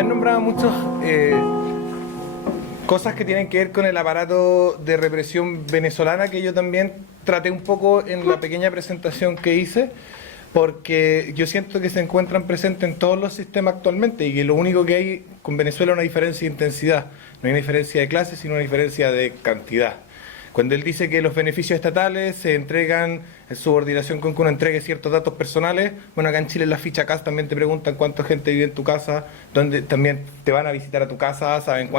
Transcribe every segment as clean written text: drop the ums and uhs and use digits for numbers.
Ya han nombrado muchas cosas que tienen que ver con el aparato de represión venezolana, que yo también traté un poco en la pequeña presentación que hice, porque yo siento que se encuentran presentes en todos los sistemas actualmente y que lo único que hay con Venezuela es una diferencia de intensidad, no hay una diferencia de clase, sino una diferencia de cantidad. Cuando él dice que los beneficios estatales se entregan en subordinación con que uno entregue ciertos datos personales, bueno, acá en Chile en la ficha CAS también te preguntan cuánta gente vive en tu casa, donde también te van a visitar a tu casa, saben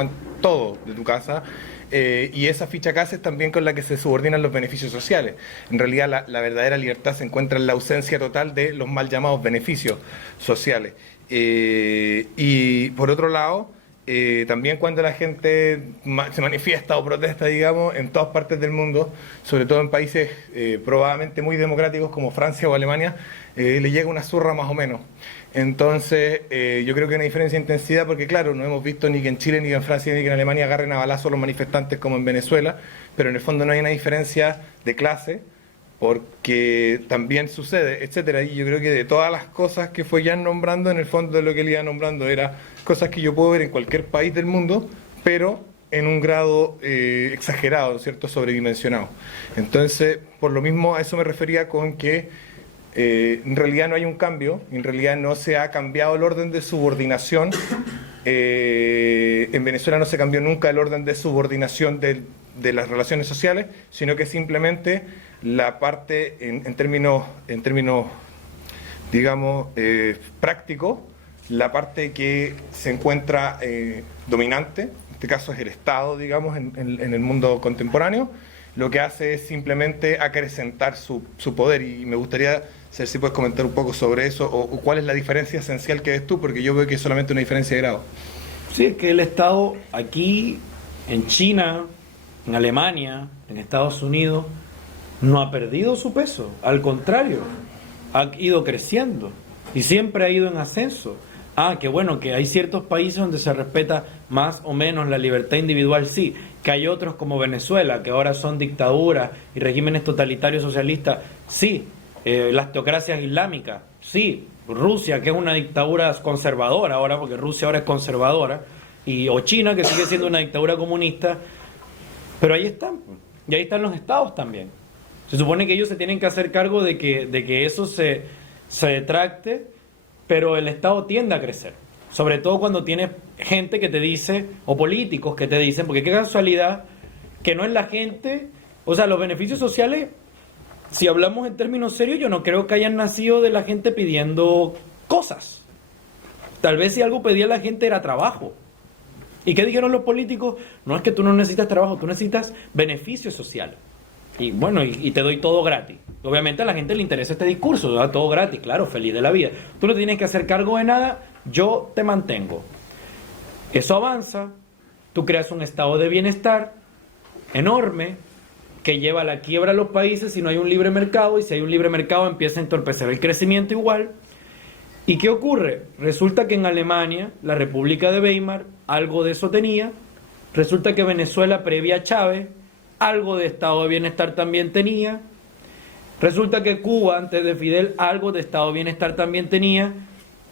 todo de tu casa, y esa ficha CAS es también con la que se subordinan los beneficios sociales. En realidad la verdadera libertad se encuentra en la ausencia total de los mal llamados beneficios sociales. Y por otro lado, también cuando la gente se manifiesta o protesta, digamos, en todas partes del mundo, sobre todo en países probablemente muy democráticos como Francia o Alemania, le llega una zurra más o menos. Entonces, yo creo que hay una diferencia de intensidad porque, claro, no hemos visto ni que en Chile, ni que en Francia, ni que en Alemania agarren a balazos a los manifestantes como en Venezuela, pero en el fondo no hay una diferencia de clase, porque también sucede, etcétera. Y yo creo que de todas las cosas que fue ya nombrando, en el fondo de lo que él iba nombrando era cosas que yo puedo ver en cualquier país del mundo, pero en un grado exagerado, ¿cierto?, sobredimensionado. Entonces, por lo mismo a eso me refería con que en realidad no hay un cambio, en realidad no se ha cambiado el orden de subordinación. En Venezuela no se cambió nunca el orden de subordinación de las relaciones sociales, sino que simplemente la parte en términos digamos, prácticos, la parte que se encuentra dominante, en este caso es el Estado, digamos, en el mundo contemporáneo, lo que hace es simplemente acrecentar su poder. Y me gustaría saber si puedes comentar un poco sobre eso, o cuál es la diferencia esencial que ves tú, porque yo veo que es solamente una diferencia de grado. Sí, es que el Estado aquí, en China, en Alemania, en Estados Unidos, no ha perdido su peso, al contrario, ha ido creciendo y siempre ha ido en ascenso. Que bueno, que hay ciertos países donde se respeta más o menos la libertad individual, sí, que hay otros como Venezuela, que ahora son dictaduras y regímenes totalitarios socialistas, sí, las teocracias islámicas, sí, Rusia, que es una dictadura conservadora ahora, porque Rusia ahora es conservadora, o China, que sigue siendo una dictadura comunista, pero ahí están, y ahí están los estados también. Se supone que ellos se tienen que hacer cargo de que eso se detracte, pero el Estado tiende a crecer. Sobre todo cuando tienes gente que te dice, o políticos que te dicen, porque qué casualidad que no es la gente, o sea, los beneficios sociales, si hablamos en términos serios, yo no creo que hayan nacido de la gente pidiendo cosas. Tal vez si algo pedía la gente era trabajo. ¿Y qué dijeron los políticos? No es que tú no necesitas trabajo, tú necesitas beneficios sociales. Y bueno, y te doy todo gratis. Obviamente a la gente le interesa este discurso, da todo gratis, claro, feliz de la vida. Tú no tienes que hacer cargo de nada, yo te mantengo. Eso avanza, tú creas un estado de bienestar enorme que lleva a la quiebra a los países si no hay un libre mercado, y si hay un libre mercado empieza a entorpecer el crecimiento igual. ¿Y qué ocurre? Resulta que en Alemania, la República de Weimar, algo de eso tenía. Resulta que Venezuela, previa a Chávez, algo de estado de bienestar también tenía. Resulta que Cuba, antes de Fidel, algo de estado de bienestar también tenía.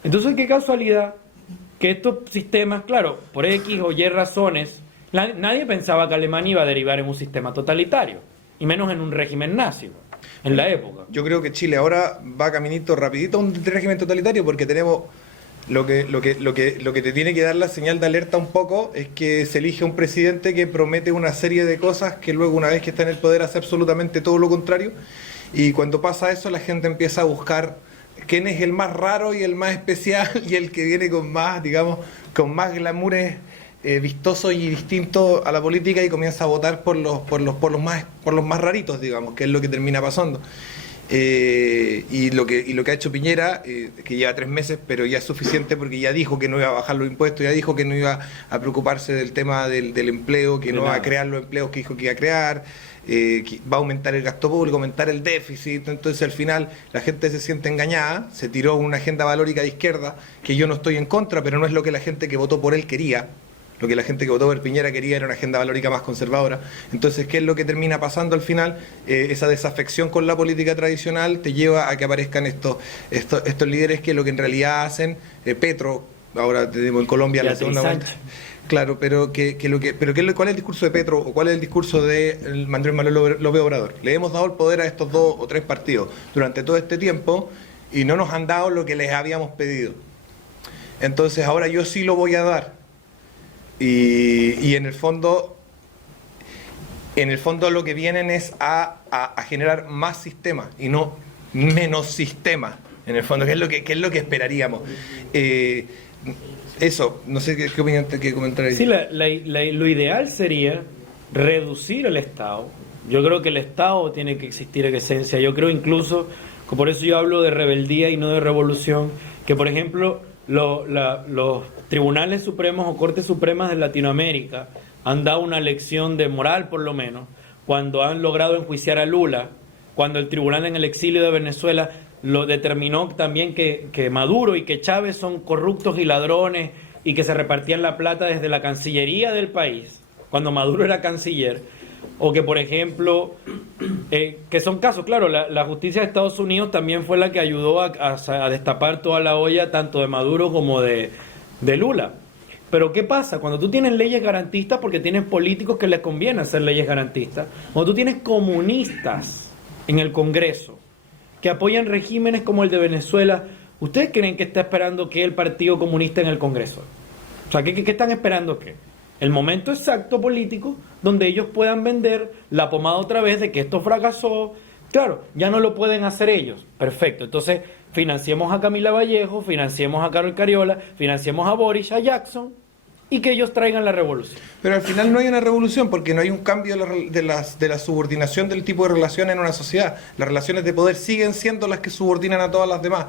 Entonces, qué casualidad que estos sistemas, claro, por X o Y razones, nadie pensaba que Alemania iba a derivar en un sistema totalitario, y menos en un régimen nazi en la época. Yo creo que Chile ahora va caminito rapidito a un régimen totalitario, porque tenemos lo que te tiene que dar la señal de alerta un poco es que se elige un presidente que promete una serie de cosas que luego, una vez que está en el poder, hace absolutamente todo lo contrario. Y cuando pasa eso, la gente empieza a buscar quién es el más raro y el más especial y el que viene con más, digamos, con más glamures vistosos y distintos a la política, y comienza a votar por los más raritos, digamos, que es lo que termina pasando. Y lo que ha hecho Piñera, que lleva 3 meses, pero ya es suficiente, porque ya dijo que no iba a bajar los impuestos, ya dijo que no iba a preocuparse del tema del empleo, que no va a crear los empleos que dijo que iba a crear, que va a aumentar el gasto público, aumentar el déficit. Entonces al final la gente se siente engañada, se tiró una agenda valórica de izquierda, que yo no estoy en contra, pero no es lo que la gente que votó por él quería. Lo que la gente que votó por Piñera quería era una agenda valórica más conservadora. Entonces, ¿qué es lo que termina pasando al final? Esa desafección con la política tradicional te lleva a que aparezcan estos líderes que lo que en realidad hacen, Petro, ahora tenemos en Colombia la segunda vuelta. Claro, pero ¿cuál es el discurso de Petro o cuál es el discurso de Andrés Manuel López Obrador? Le hemos dado el poder a estos 2 o 3 partidos durante todo este tiempo y no nos han dado lo que les habíamos pedido. Entonces ahora yo sí lo voy a dar. Y en el fondo lo que vienen es a generar más sistemas y no menos sistemas, en el fondo, que es lo que esperaríamos. Eso, no sé qué opinión te quiere comentar ahí. Sí, lo ideal sería reducir el Estado. Yo creo que el Estado tiene que existir en esencia. Yo creo incluso, por eso yo hablo de rebeldía y no de revolución, que por ejemplo los tribunales supremos o cortes supremas de Latinoamérica han dado una lección de moral, por lo menos, cuando han logrado enjuiciar a Lula, cuando el tribunal en el exilio de Venezuela lo determinó también que Maduro y que Chávez son corruptos y ladrones y que se repartían la plata desde la Cancillería del país, cuando Maduro era canciller, o que por ejemplo, que son casos, claro, la justicia de Estados Unidos también fue la que ayudó a destapar toda la olla, tanto de Maduro como de Lula. Pero ¿qué pasa? Cuando tú tienes leyes garantistas, porque tienes políticos que les conviene hacer leyes garantistas, cuando tú tienes comunistas en el Congreso que apoyan regímenes como el de Venezuela, ¿ustedes creen que está esperando que el Partido Comunista en el Congreso? O sea, ¿qué están esperando qué? El momento exacto político donde ellos puedan vender la pomada otra vez de que esto fracasó. Claro, ya no lo pueden hacer ellos. Perfecto. Entonces, financiemos a Camila Vallejo, financiemos a Carol Cariola, financiemos a Boris, a Jackson, y que ellos traigan la revolución. Pero al final no hay una revolución porque no hay un cambio de la subordinación del tipo de relaciones en una sociedad. Las relaciones de poder siguen siendo las que subordinan a todas las demás.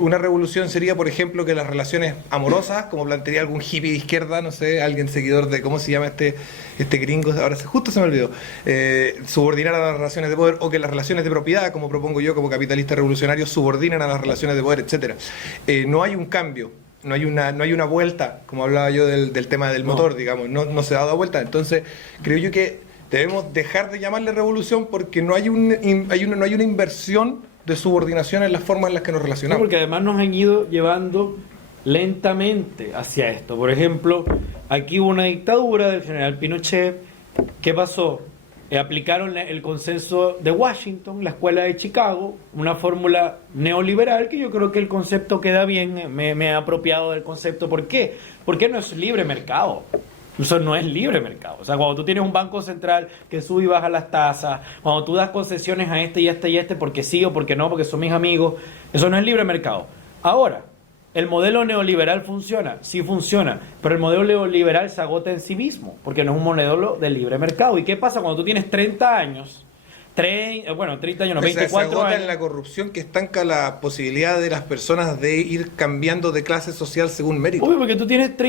Una revolución sería, por ejemplo, que las relaciones amorosas, como plantearía algún hippie de izquierda, no sé, alguien seguidor de, ¿cómo se llama este gringo? Ahora justo se me olvidó. Subordinar a las relaciones de poder, o que las relaciones de propiedad, como propongo yo como capitalista revolucionario, subordinen a las relaciones de poder, etcétera. No hay un cambio. No hay una vuelta, como hablaba yo del tema del motor, digamos, no se ha dado vuelta. Entonces, creo yo que debemos dejar de llamarle revolución porque no hay una inversión de subordinación en las formas en las que nos relacionamos. No, porque además nos han ido llevando lentamente hacia esto. Por ejemplo, aquí hubo una dictadura del general Pinochet. ¿Qué pasó? Aplicaron el consenso de Washington, la escuela de Chicago, una fórmula neoliberal que yo creo que el concepto queda bien, me he apropiado del concepto. ¿Por qué? Porque no es libre mercado. Eso no es libre mercado. O sea, cuando tú tienes un banco central que sube y baja las tasas, cuando tú das concesiones a este y a este y a este porque sí o porque no, porque son mis amigos, eso no es libre mercado. Ahora, ¿el modelo neoliberal funciona? Sí funciona, pero el modelo neoliberal se agota en sí mismo, porque no es un modelo de libre mercado. ¿Y qué pasa cuando tú tienes 30 años? 30 años, no, 24 se agota años. En la corrupción que estanca la posibilidad de las personas de ir cambiando de clase social según mérito. Uy, porque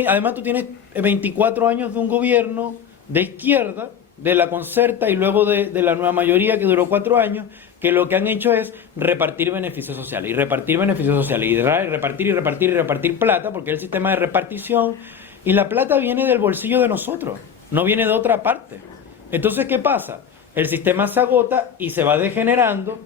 además tú tienes 24 años de un gobierno de izquierda, de la Concerta y luego de la nueva mayoría que duró 4 años, que lo que han hecho es repartir beneficios sociales, y repartir beneficios sociales, y repartir plata, porque es el sistema de repartición, y la plata viene del bolsillo de nosotros, no viene de otra parte. Entonces, ¿qué pasa? El sistema se agota y se va degenerando,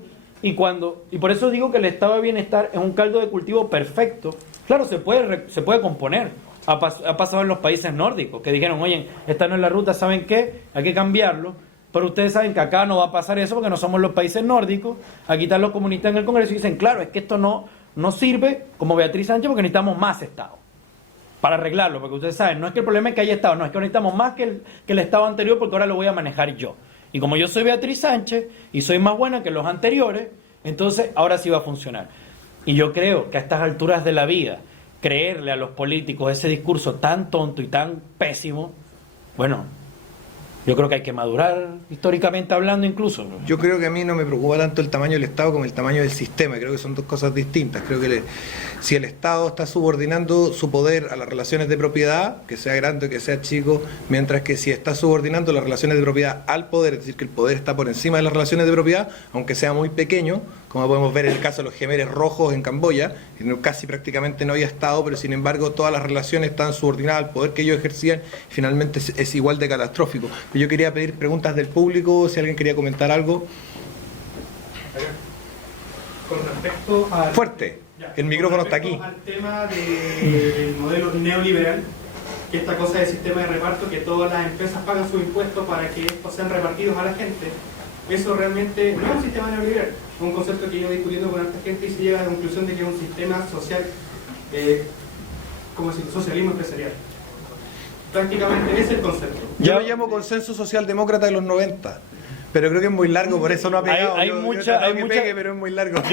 y por eso digo que el estado de bienestar es un caldo de cultivo perfecto. Claro, se puede componer. Ha pasado en los países nórdicos, que dijeron, oye, esta no es la ruta, ¿saben qué? Hay que cambiarlo. Pero ustedes saben que acá no va a pasar eso porque no somos los países nórdicos. Aquí están los comunistas en el Congreso y dicen, claro, es que esto no sirve como Beatriz Sánchez porque necesitamos más Estado para arreglarlo. Porque ustedes saben, no es que el problema es que haya Estado, no, es que necesitamos más que el Estado anterior porque ahora lo voy a manejar yo. Y como yo soy Beatriz Sánchez y soy más buena que los anteriores, entonces ahora sí va a funcionar. Y yo creo que a estas alturas de la vida, creerle a los políticos ese discurso tan tonto y tan pésimo, bueno, yo creo que hay que madurar históricamente hablando incluso, ¿no? Yo creo que a mí no me preocupa tanto el tamaño del Estado como el tamaño del sistema. Creo que son dos cosas distintas. Creo que si el Estado está subordinando su poder a las relaciones de propiedad, que sea grande o que sea chico, mientras que si está subordinando las relaciones de propiedad al poder, es decir, que el poder está por encima de las relaciones de propiedad, aunque sea muy pequeño, como podemos ver en el caso de los Jemeres Rojos en Camboya, casi prácticamente no había Estado, pero sin embargo todas las relaciones están subordinadas al poder que ellos ejercían, y finalmente es igual de catastrófico. Yo quería pedir preguntas del público, si alguien quería comentar algo. con respecto al... Fuerte, el micrófono está aquí. Al tema del modelo neoliberal, que esta cosa del sistema de reparto, que todas las empresas pagan sus impuestos para que estos sean repartidos a la gente, eso realmente no es un sistema neoliberal, es un concepto que yo he discutiendo con esta gente y se llega a la conclusión de que es un sistema social, como decir, socialismo empresarial. Prácticamente ese es el concepto. Yo lo llamo consenso socialdemócrata de los 90, pero creo que es muy largo, por eso no ha pegado. Hay mucha... Pero es muy largo. Es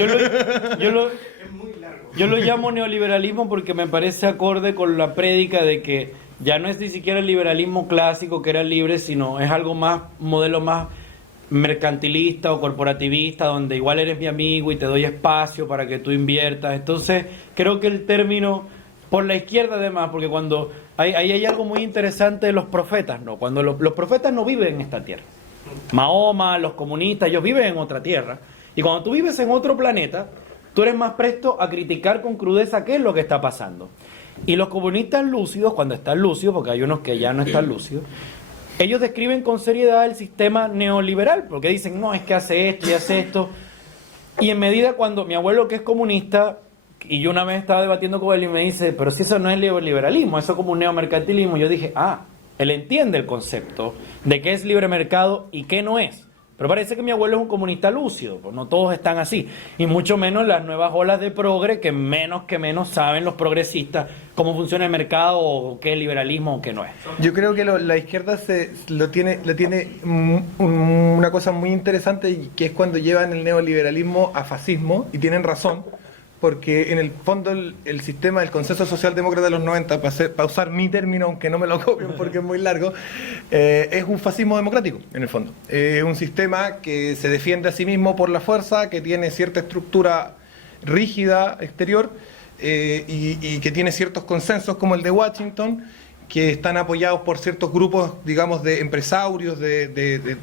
muy largo. Yo lo llamo neoliberalismo porque me parece acorde con la prédica de que ya no es ni siquiera el liberalismo clásico que era libre, sino es algo más, un modelo más mercantilista o corporativista, donde igual eres mi amigo y te doy espacio para que tú inviertas. Entonces, creo que el término, por la izquierda además, porque cuando ahí hay algo muy interesante de los profetas, ¿no? Cuando los profetas no viven en esta tierra. Mahoma, los comunistas, ellos viven en otra tierra. Y cuando tú vives en otro planeta, tú eres más presto a criticar con crudeza qué es lo que está pasando. Y los comunistas lúcidos, cuando están lúcidos, porque hay unos que ya no están lúcidos, ellos describen con seriedad el sistema neoliberal, porque dicen, no, es que hace esto y hace esto. Y en medida cuando mi abuelo, que es comunista, y yo una vez estaba debatiendo con él y me dice, pero si eso no es liberalismo, eso es como un neomercantilismo, yo dije, él entiende el concepto de qué es libre mercado y qué no es. Pero parece que mi abuelo es un comunista lúcido, pues no todos están así. Y mucho menos las nuevas olas de progre, que menos saben los progresistas cómo funciona el mercado o qué es liberalismo o qué no es. Yo creo que la izquierda tiene una cosa muy interesante, que es cuando llevan el neoliberalismo a fascismo, y tienen razón, porque en el fondo el sistema del consenso socialdemócrata de los 90, para usar mi término, aunque no me lo copien porque es muy largo, es un fascismo democrático, en el fondo. Es un sistema que se defiende a sí mismo por la fuerza, que tiene cierta estructura rígida exterior, y que tiene ciertos consensos como el de Washington, que están apoyados por ciertos grupos, digamos, de empresarios, de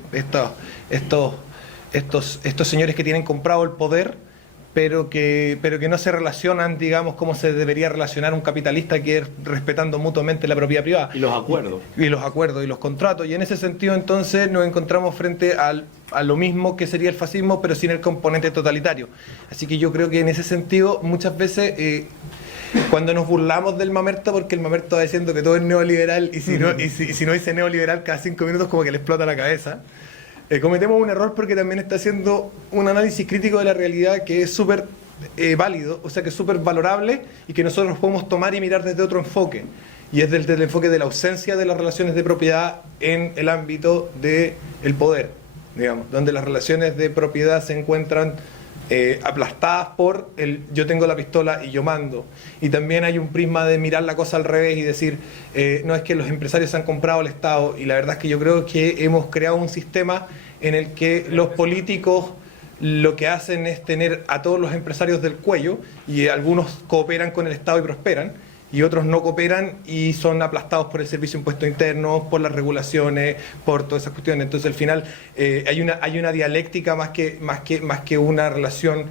estos señores que tienen comprado el poder, pero que no se relacionan, digamos, como se debería relacionar un capitalista, que es respetando mutuamente la propiedad privada. Y los acuerdos. Y los acuerdos y los contratos. Y en ese sentido, entonces, nos encontramos frente a lo mismo que sería el fascismo, pero sin el componente totalitario. Así que yo creo que en ese sentido, muchas veces, cuando nos burlamos del Mamerto, porque el Mamerto va diciendo que todo es neoliberal, y si no dice neoliberal, cada 5 minutos como que le explota la cabeza. Cometemos un error, porque también está haciendo un análisis crítico de la realidad que es súper válido, o sea que es súper valorable, y que nosotros podemos tomar y mirar desde otro enfoque, y es desde el enfoque de la ausencia de las relaciones de propiedad en el ámbito del poder, digamos, donde las relaciones de propiedad se encuentran aplastadas por el yo tengo la pistola y yo mando. Y también hay un prisma de mirar la cosa al revés y decir, no, es que los empresarios han comprado al Estado, y la verdad es que yo creo que hemos creado un sistema en el que los políticos lo que hacen es tener a todos los empresarios del cuello, y algunos cooperan con el Estado y prosperan, y otros no cooperan y son aplastados por el Servicio de Impuestos Internos, por las regulaciones, por todas esas cuestiones. Entonces, al final, hay una dialéctica más que una relación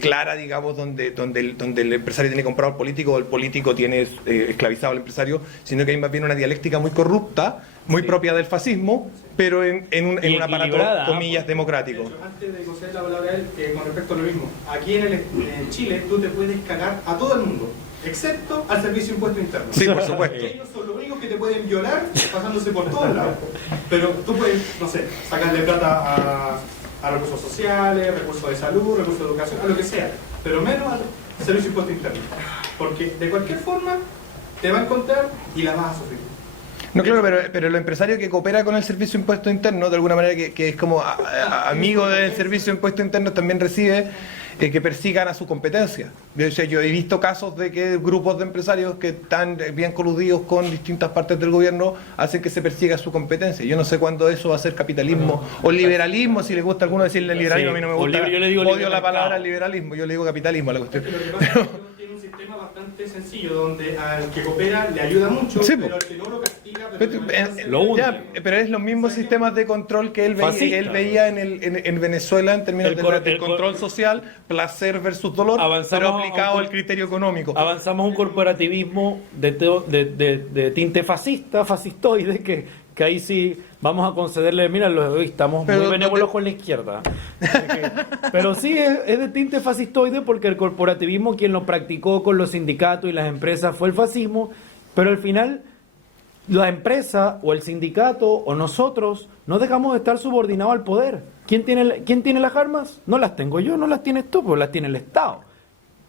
clara, digamos, donde el empresario tiene comprado al político, o el político tiene esclavizado al empresario, sino que hay más bien una dialéctica muy corrupta, muy propia del fascismo, pero en un aparato, comillas, democrático. De hecho, antes de conceder la palabra a él, con respecto a lo mismo, aquí en Chile tú te puedes cagar a todo el mundo, excepto al Servicio de Impuestos Internos. Sí, por supuesto. Ellos son los únicos que te pueden violar pasándose por todos lados. Pero tú puedes, no sé, sacarle plata a recursos sociales, recursos de salud, recursos de educación, a lo que sea, pero menos al Servicio de Impuestos Internos. Porque de cualquier forma te va a encontrar y la vas a sufrir. No, claro, pero el empresario que coopera con el Servicio de Impuestos Internos, de alguna manera que es como amigo del Servicio de Impuestos Internos, también recibe que persigan a su competencia. Yo he visto casos de que grupos de empresarios que están bien coludidos con distintas partes del gobierno hacen que se persiga su competencia. Yo no sé cuándo eso va a ser capitalismo o liberalismo, si le gusta a alguno decirle liberalismo, a mí no me gusta. Yo le digo odio la palabra liberalismo, yo le digo capitalismo a la cuestión. Lo que pasa es que tiene un sistema bastante sencillo, donde al que coopera le ayuda mucho, sí, pero al que no lo castiga, pero es los mismos sistemas de control que él veía en Venezuela, en términos del control social, placer versus dolor, pero aplicado al criterio económico. Avanzamos a un corporativismo de tinte fascistoide, que ahí sí vamos a concederle, mira, hoy estamos Pero muy no benévolos te- con la izquierda. Pero sí, es de tinte fascistoide porque el corporativismo quien lo practicó con los sindicatos y las empresas fue el fascismo, pero al final la empresa o el sindicato o nosotros no dejamos de estar subordinados al poder. ¿Quién tiene las armas? No las tengo yo, no las tienes tú, pero las tiene el Estado.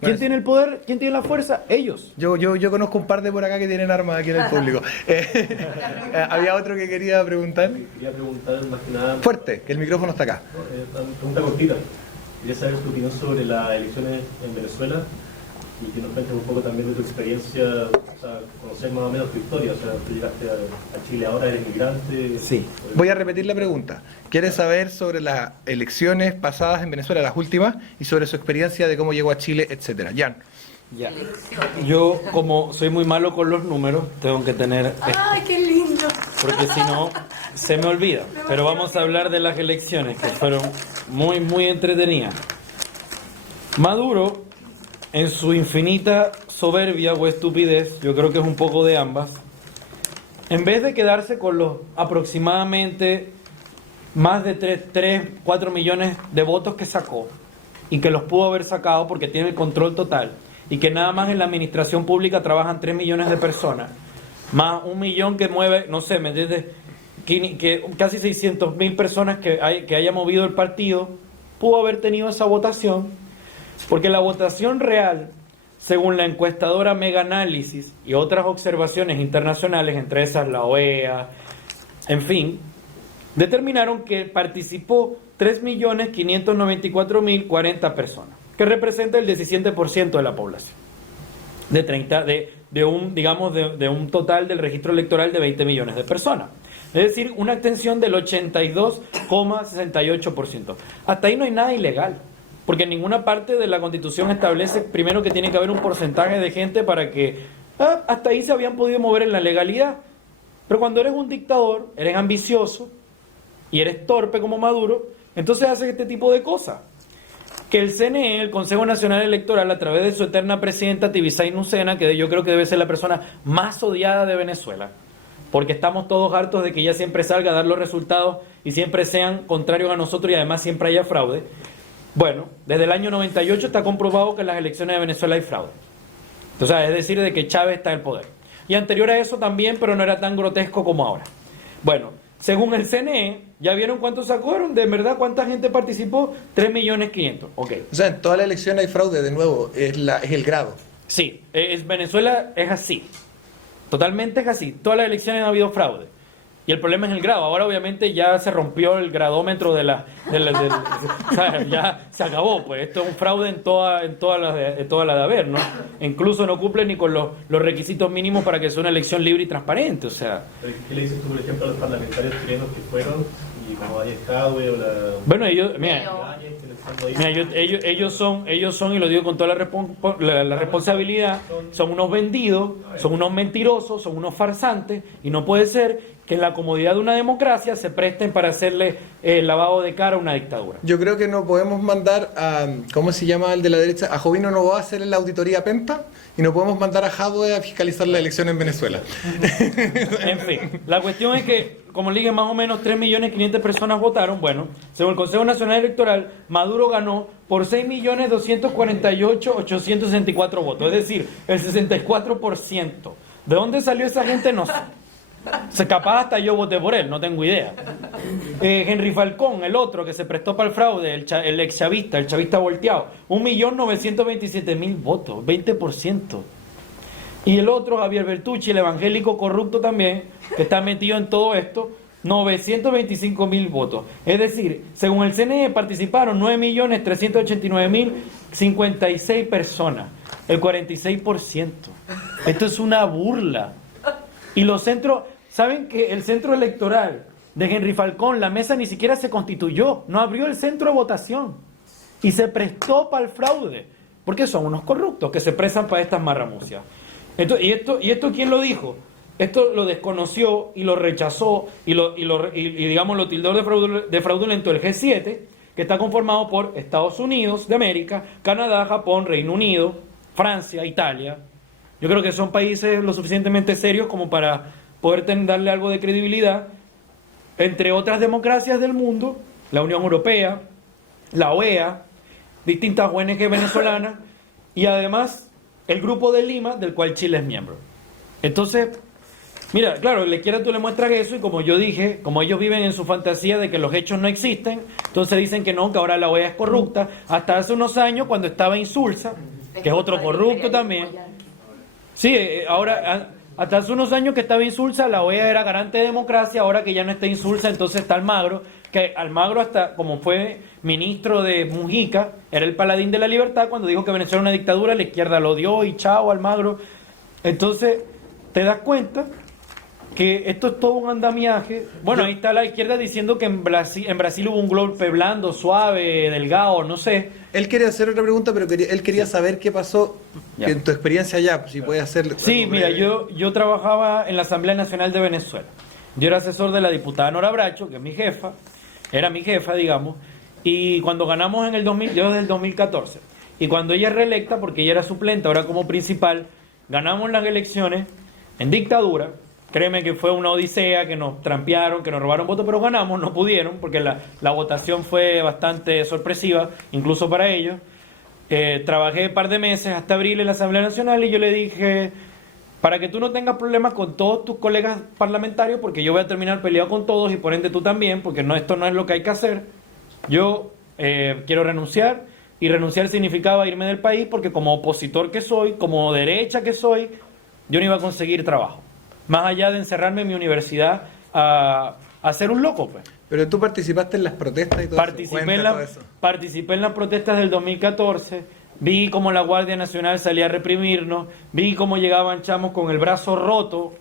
¿Quién Pues- tiene el poder? ¿Quién tiene la fuerza? Ellos. Yo conozco un par de por acá que tienen armas aquí en el público. Había otro que quería preguntar. Quería preguntar más que nada, Fuerte, que el micrófono está acá. una pregunta cortita. Quería saber tu opinión sobre las elecciones en Venezuela y que nos cuentes un poco también de tu experiencia, o sea, conocer más o menos tu historia. O sea, tú llegaste a Chile ahora, eres migrante. Sí. Voy a repetir la pregunta. ¿Quieres saber sobre las elecciones pasadas en Venezuela, las últimas, y sobre su experiencia de cómo llegó a Chile, etcétera? Jan. Ya. Yo, como soy muy malo con los números, tengo que tener ¡Ay, qué lindo! porque si no, se me olvida. Pero vamos a hablar de las elecciones, que fueron muy, muy entretenidas. Maduro, en su infinita soberbia o estupidez, yo creo que es un poco de ambas, en vez de quedarse con los aproximadamente más de 4 millones de votos que sacó, y que los pudo haber sacado porque tiene el control total, y que nada más en la administración pública trabajan 3 millones de personas, más 1 millón que mueve, no sé, ¿me entiendes? Que casi 600.000 personas que haya movido el partido, pudo haber tenido esa votación, porque la votación real, según la encuestadora Mega Análisis y otras observaciones internacionales, entre esas la OEA, en fin, determinaron que participó 3.594.040 personas, que representa el 17% de la población, de un total del registro electoral de 20 millones de personas. Es decir, una abstención del 82,68%. Hasta ahí no hay nada ilegal, porque en ninguna parte de la Constitución establece primero que tiene que haber un porcentaje de gente para que... hasta ahí se habían podido mover en la legalidad. Pero cuando eres un dictador, eres ambicioso y eres torpe como Maduro, entonces haces este tipo de cosas. Que el CNE, el Consejo Nacional Electoral, a través de su eterna presidenta Tibisay Nucena, que yo creo que debe ser la persona más odiada de Venezuela, porque estamos todos hartos de que ella siempre salga a dar los resultados y siempre sean contrarios a nosotros y además siempre haya fraude. Bueno, desde el año 98 está comprobado que en las elecciones de Venezuela hay fraude. Entonces, es decir, de que Chávez está en el poder. Y anterior a eso también, pero no era tan grotesco como ahora. Bueno, según el CNE, ¿ya vieron cuántos sacaron? ¿De verdad cuánta gente participó? 3.500.000. Ok. O sea, en toda la elección hay fraude, de nuevo, es el grado. Sí, Venezuela es así. Totalmente es así. Todas las elecciones ha habido fraude. Y el problema es el grado. Ahora obviamente ya se rompió el gradómetro o sea, ya se acabó. Pues esto es un fraude en toda la de haber, ¿no? Incluso no cumple ni con los requisitos mínimos para que sea una elección libre y transparente. O sea, ¿Qué le dices tú, por ejemplo, a los parlamentarios chilenos que fueron y como hay Jadwe o la... bueno, ellos, mira, Mira, ellos son, y lo digo con toda la responsabilidad, son unos vendidos, son unos mentirosos, son unos farsantes, y no puede ser que en la comodidad de una democracia se presten para hacerle lavado de cara a una dictadura. Yo creo que no podemos mandar a, ¿cómo se llama el de la derecha? A Jovino no va a hacer la auditoría Penta, y no podemos mandar a Jadwe a fiscalizar la elección en Venezuela. En fin, la cuestión es que, como le dije, más o menos 3.500.000 personas votaron. Bueno, según el Consejo Nacional Electoral, Maduro ganó por 6.248.864 votos, es decir, el 64%. ¿De dónde salió esa gente? No sé. Capaz hasta yo voté por él, no tengo idea. Henry Falcón, el otro que se prestó para el fraude, el ex chavista, el chavista volteado, 1.927.000 votos, 20%. Y el otro, Javier Bertucci, el evangélico corrupto también, que está metido en todo esto, 925.000 votos. Es decir, según el CNE participaron 9.389.056 personas, el 46%. Esto es una burla. Y los centros, ¿saben que el centro electoral de Henry Falcón, la mesa ni siquiera se constituyó, no abrió el centro de votación y se prestó para el fraude? Porque son unos corruptos que se prestan para estas marramucias. Entonces, ¿y esto quién lo dijo? Esto lo desconoció y lo rechazó y digamos lo tildó de fraudulento el G7, que está conformado por Estados Unidos de América, Canadá, Japón, Reino Unido, Francia, Italia. Yo creo que son países lo suficientemente serios como para poder darle algo de credibilidad. entre otras democracias del mundo, la Unión Europea, la OEA, distintas ONG venezolanas y además el Grupo de Lima, del cual Chile es miembro. Entonces, mira, claro, a la izquierda tú le muestras eso y como yo dije, como ellos viven en su fantasía de que los hechos no existen, entonces dicen que no, que ahora la OEA es corrupta. Hasta hace unos años, cuando estaba Insulza, que es otro corrupto también. Sí, ahora, hasta hace unos años que estaba Insulza, la OEA era garante de democracia, ahora que ya no está Insulza, entonces está Almagro, que Almagro hasta, como fue ministro de Mujica, era el paladín de la libertad, cuando dijo que Venezuela era una dictadura, la izquierda lo odió y chao Almagro. Entonces, te das cuenta que esto es todo un andamiaje. Bueno, ahí está la izquierda diciendo que en Brasil hubo un golpe blando, suave, delgado, no sé. Él quería hacer otra pregunta, pero él quería saber qué pasó Ya. en tu experiencia allá, si puede hacer... Sí, mira, yo trabajaba en la Asamblea Nacional de Venezuela. Yo era asesor de la diputada Nora Bracho, que es mi jefa, era mi jefa, digamos, y cuando ganamos en el 2000, yo desde el 2014, y cuando ella es reelecta, porque ella era suplente, ahora como principal, ganamos las elecciones en dictadura. Créeme que fue una odisea, que nos trampearon, que nos robaron votos, pero ganamos, no pudieron, porque la votación fue bastante sorpresiva, incluso para ellos. Trabajé un par de meses hasta abril en la Asamblea Nacional y yo le dije, para que tú no tengas problemas con todos tus colegas parlamentarios, porque yo voy a terminar peleado con todos y por ende tú también, porque no, esto no es lo que hay que hacer, yo quiero renunciar, y renunciar significaba irme del país, porque como opositor que soy, como derecha que soy, yo no iba a conseguir trabajo. Más allá de encerrarme en mi universidad a ser un loco, pues. Pero tú participaste en las protestas y todo eso. Participé en las protestas del 2014, vi cómo la Guardia Nacional salía a reprimirnos, vi cómo llegaban chamos con el brazo roto,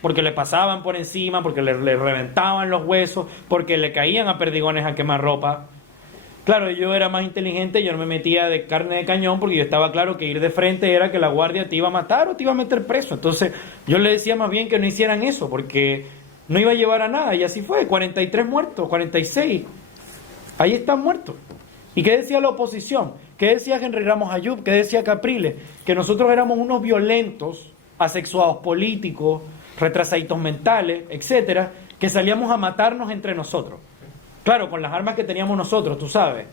porque le pasaban por encima, porque le reventaban los huesos, porque le caían a perdigones a quemarropa. Claro, yo era más inteligente, yo no me metía de carne de cañón porque yo estaba claro que ir de frente era que la guardia te iba a matar o te iba a meter preso. Entonces yo le decía más bien que no hicieran eso porque no iba a llevar a nada y así fue, 43 muertos, 46, ahí están muertos. ¿Y qué decía la oposición? ¿Qué decía Henry Ramos Ayub? ¿Qué decía Capriles? Que nosotros éramos unos violentos, asexuados políticos, retrasaditos mentales, etcétera, que salíamos a matarnos entre nosotros. Claro, con las armas que teníamos nosotros, tú sabes,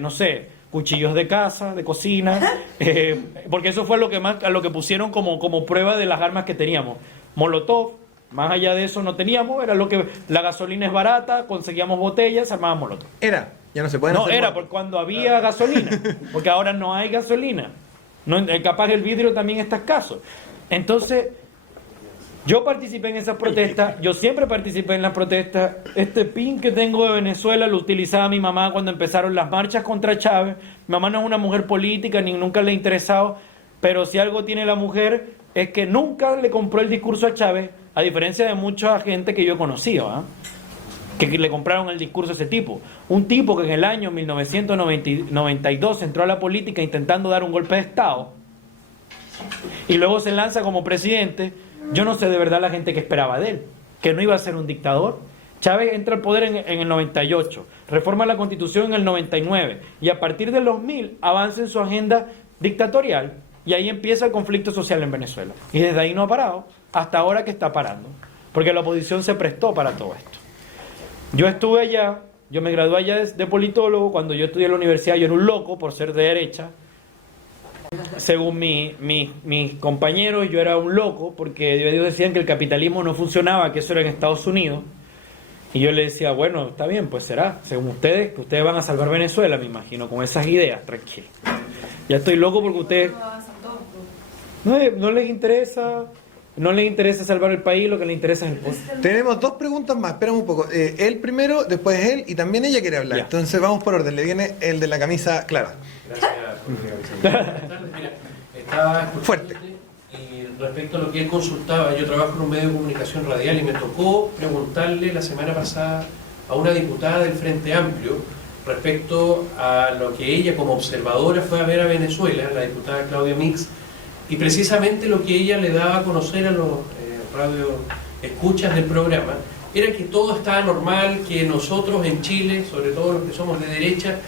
no sé, cuchillos de casa, de cocina, porque eso fue lo que pusieron como prueba de las armas que teníamos. Molotov, más allá de eso no teníamos, era lo que la gasolina es barata, conseguíamos botellas, armábamos molotov. Ya no se puede. No, era por cuando había gasolina, porque ahora no hay gasolina. No, capaz el vidrio también está escaso. Entonces, yo participé en esas protestas, yo siempre participé en las protestas. Este pin que tengo de Venezuela lo utilizaba mi mamá cuando empezaron las marchas contra Chávez. Mi mamá no es una mujer política, ni nunca le ha interesado, pero si algo tiene la mujer es que nunca le compró el discurso a Chávez, a diferencia de mucha gente que yo he conocido, que le compraron el discurso a ese tipo. Un tipo que en el año 1992 entró a la política intentando dar un golpe de Estado y luego se lanza como presidente. Yo no sé de verdad la gente que esperaba de él, que no iba a ser un dictador. Chávez entra al poder en el 98, reforma la Constitución en el 99 y a partir del 2000 avanza en su agenda dictatorial y ahí empieza el conflicto social en Venezuela. Y desde ahí no ha parado, hasta ahora que está parando, porque la oposición se prestó para todo esto. Yo estuve allá, yo me gradué allá de politólogo, cuando yo estudié en la universidad yo era un loco por ser de derecha. Según mis compañeros, yo era un loco porque ellos decían que el capitalismo no funcionaba, que eso era en Estados Unidos. Y yo le decía, bueno, está bien, pues será, según ustedes, que ustedes van a salvar Venezuela, me imagino, con esas ideas, tranquilo. Ya estoy loco porque ustedes no les interesa salvar el país, lo que les interesa es el poder. Tenemos dos preguntas más, espérame un poco. Él primero, después él y también ella quiere hablar. Ya. Entonces vamos por orden, le viene el de la camisa clara. Gracias. Mira, estaba escuchando Fuerte. y respecto a lo que él consultaba, yo trabajo en un medio de comunicación radial y me tocó preguntarle la semana pasada a una diputada del Frente Amplio respecto a lo que ella como observadora fue a ver a Venezuela, la diputada Claudia Mix, y precisamente lo que ella le daba a conocer a los radioescuchas del programa era que todo estaba normal, que nosotros en Chile, sobre todo los que somos de derecha,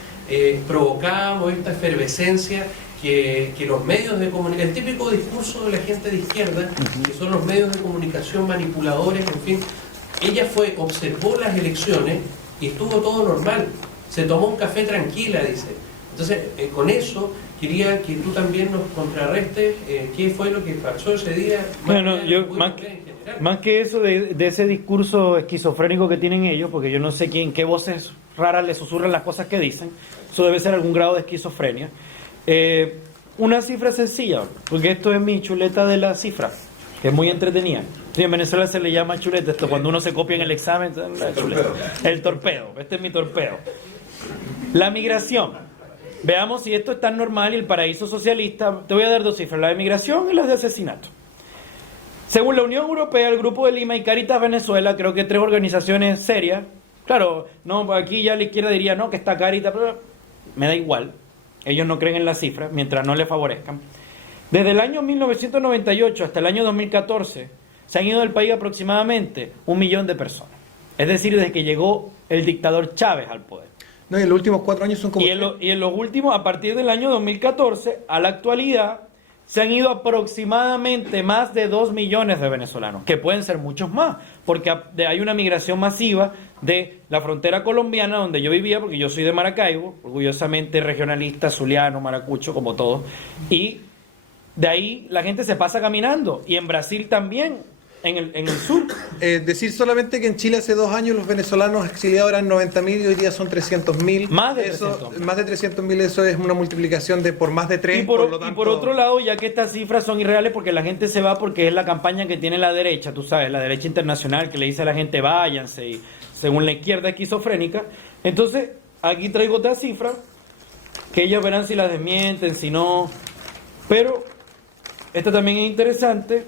provocábamos esta efervescencia que los medios de comunicación, el típico discurso de la gente de izquierda, que son los medios de comunicación manipuladores, en fin, ella observó las elecciones y estuvo todo normal. Se tomó un café tranquila, dice. Entonces, con eso quería que tú también nos contrarrestes qué fue lo que pasó ese día. Bueno, yo más que eso de ese discurso esquizofrénico que tienen ellos, porque yo no sé qué voces raras les susurran las cosas que dicen, eso debe ser algún grado de esquizofrenia. Una cifra sencilla, porque esto es mi chuleta de la cifra, que es muy entretenida. Sí, en Venezuela se le llama chuleta esto, cuando uno se copia en el examen. El torpedo, este es mi torpedo. La migración. Veamos si esto es tan normal y el paraíso socialista. Te voy a dar dos cifras, la de migración y las de asesinato. Según la Unión Europea, el Grupo de Lima y Caritas Venezuela, creo que 3 organizaciones serias. Claro, no, aquí ya la izquierda diría, no, que está Caritas, pero me da igual. Ellos no creen en las cifras, mientras no les favorezcan. Desde el año 1998 hasta el año 2014, se han ido del país aproximadamente 1 millón de personas. Es decir, desde que llegó el dictador Chávez al poder. No, y en los últimos 4 años son como... Y en los últimos, a partir del año 2014, a la actualidad, se han ido aproximadamente más de 2 millones de venezolanos, que pueden ser muchos más, porque hay una migración masiva de la frontera colombiana, donde yo vivía, porque yo soy de Maracaibo, orgullosamente regionalista, zuliano, maracucho, como todos, y de ahí la gente se pasa caminando, y en Brasil también, en el sur. Decir solamente que en Chile hace 2 años los venezolanos exiliados eran 90.000 y hoy día son 300.000. Más de 300.000. Más de 300.000, eso es una multiplicación de por más de 3. Y por otro lado, ya que estas cifras son irreales porque la gente se va porque es la campaña que tiene la derecha, tú sabes, la derecha internacional que le dice a la gente váyanse, y según la izquierda esquizofrénica. Entonces, aquí traigo otra cifra que ellos verán si la desmienten, si no. Pero esta también es interesante.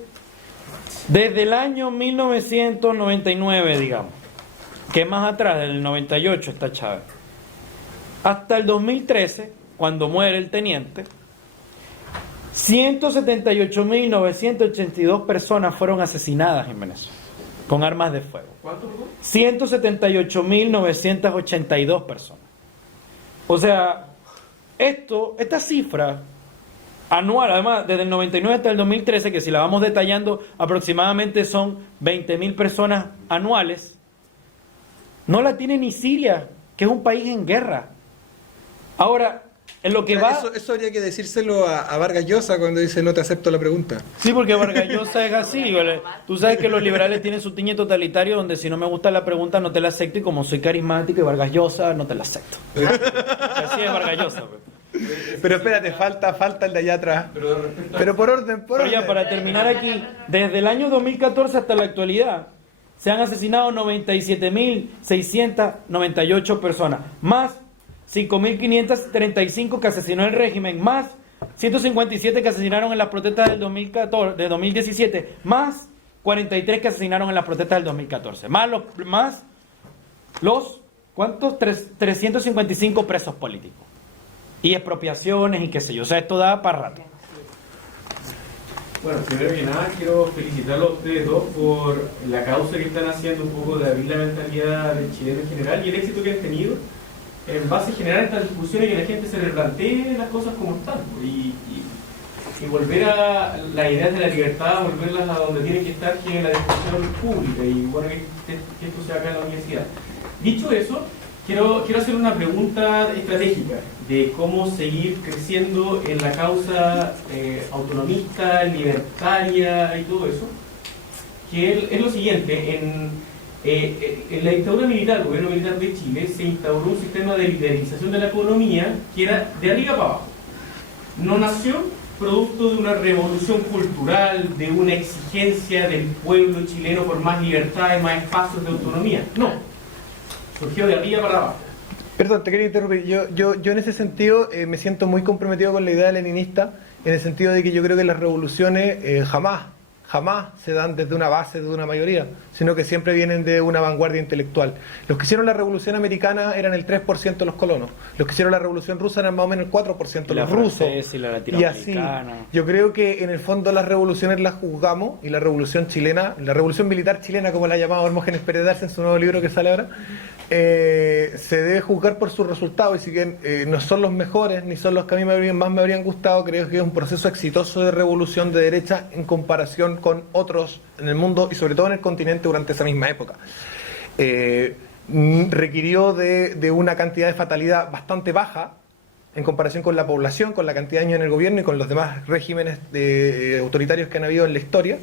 Desde el año 1999, digamos, que más atrás, del 98 está Chávez, hasta el 2013, cuando muere el teniente, 178.982 personas fueron asesinadas en Venezuela, con armas de fuego. ¿Cuánto? 178.982 personas. O sea, esta cifra anual, además, desde el 99 hasta el 2013, que si la vamos detallando, aproximadamente son 20.000 personas anuales, no la tiene ni Siria, que es un país en guerra. Ahora, en lo que Eso habría que decírselo a Vargas Llosa cuando dice no te acepto la pregunta. Sí, porque Vargas Llosa es así. ¿Vale? Tú sabes que los liberales tienen su tiñe totalitario donde si no me gusta la pregunta no te la acepto, y como soy carismático y Vargas Llosa no te la acepto. Así es Vargas Llosa, pues. Pero espérate, falta el de allá atrás. Pero por orden. Pero ya, para terminar aquí, desde el año 2014 hasta la actualidad, se han asesinado 97.698 personas, más 5.535 que asesinó el régimen, más 157 que asesinaron en las protestas del 2017, más 43 que asesinaron en las protestas del 2014, más los ¿cuántos? 355 presos políticos. Y expropiaciones y qué sé yo. O sea, esto da para rato. Bueno, primero que nada quiero felicitarlos a ustedes dos por la causa que están haciendo un poco de abrir la mentalidad del chileno en general y el éxito que han tenido en base a generar estas discusiones y que la gente se replantee las cosas como están y volver a las ideas de la libertad, volverlas a donde tienen que estar, que es la discusión pública y bueno que esto se haga en la universidad. Dicho eso, quiero hacer una pregunta estratégica de cómo seguir creciendo en la causa autonomista, libertaria y todo eso, que es lo siguiente. En la dictadura militar, el gobierno militar de Chile, se instauró un sistema de liberalización de la economía que era de arriba para abajo. No nació producto de una revolución cultural, de una exigencia del pueblo chileno por más libertad y más espacios de autonomía. No. Surgió de arriba para abajo. Perdón, te quería interrumpir. Yo en ese sentido me siento muy comprometido con la idea leninista, en el sentido de que yo creo que las revoluciones jamás se dan desde una base, de una mayoría, sino que siempre vienen de una vanguardia intelectual. Los que hicieron la revolución americana eran el 3% de los colonos, los que hicieron la revolución rusa eran más o menos el 4% de los rusos. Y la latinoamericana. Y así, yo creo que en el fondo las revoluciones las juzgamos, y la revolución chilena, la revolución militar chilena, como la ha llamado Hermógenes Pérez Darce en su nuevo libro que sale ahora, se debe juzgar por sus resultados, y si bien no son los mejores, ni son los que a mí más me habrían gustado, creo que es un proceso exitoso de revolución de derecha en comparación con otros en el mundo y sobre todo en el continente durante esa misma época. Requirió de una cantidad de fatalidad bastante baja en comparación con la población, con la cantidad de años en el gobierno y con los demás regímenes autoritarios que han habido en la historia,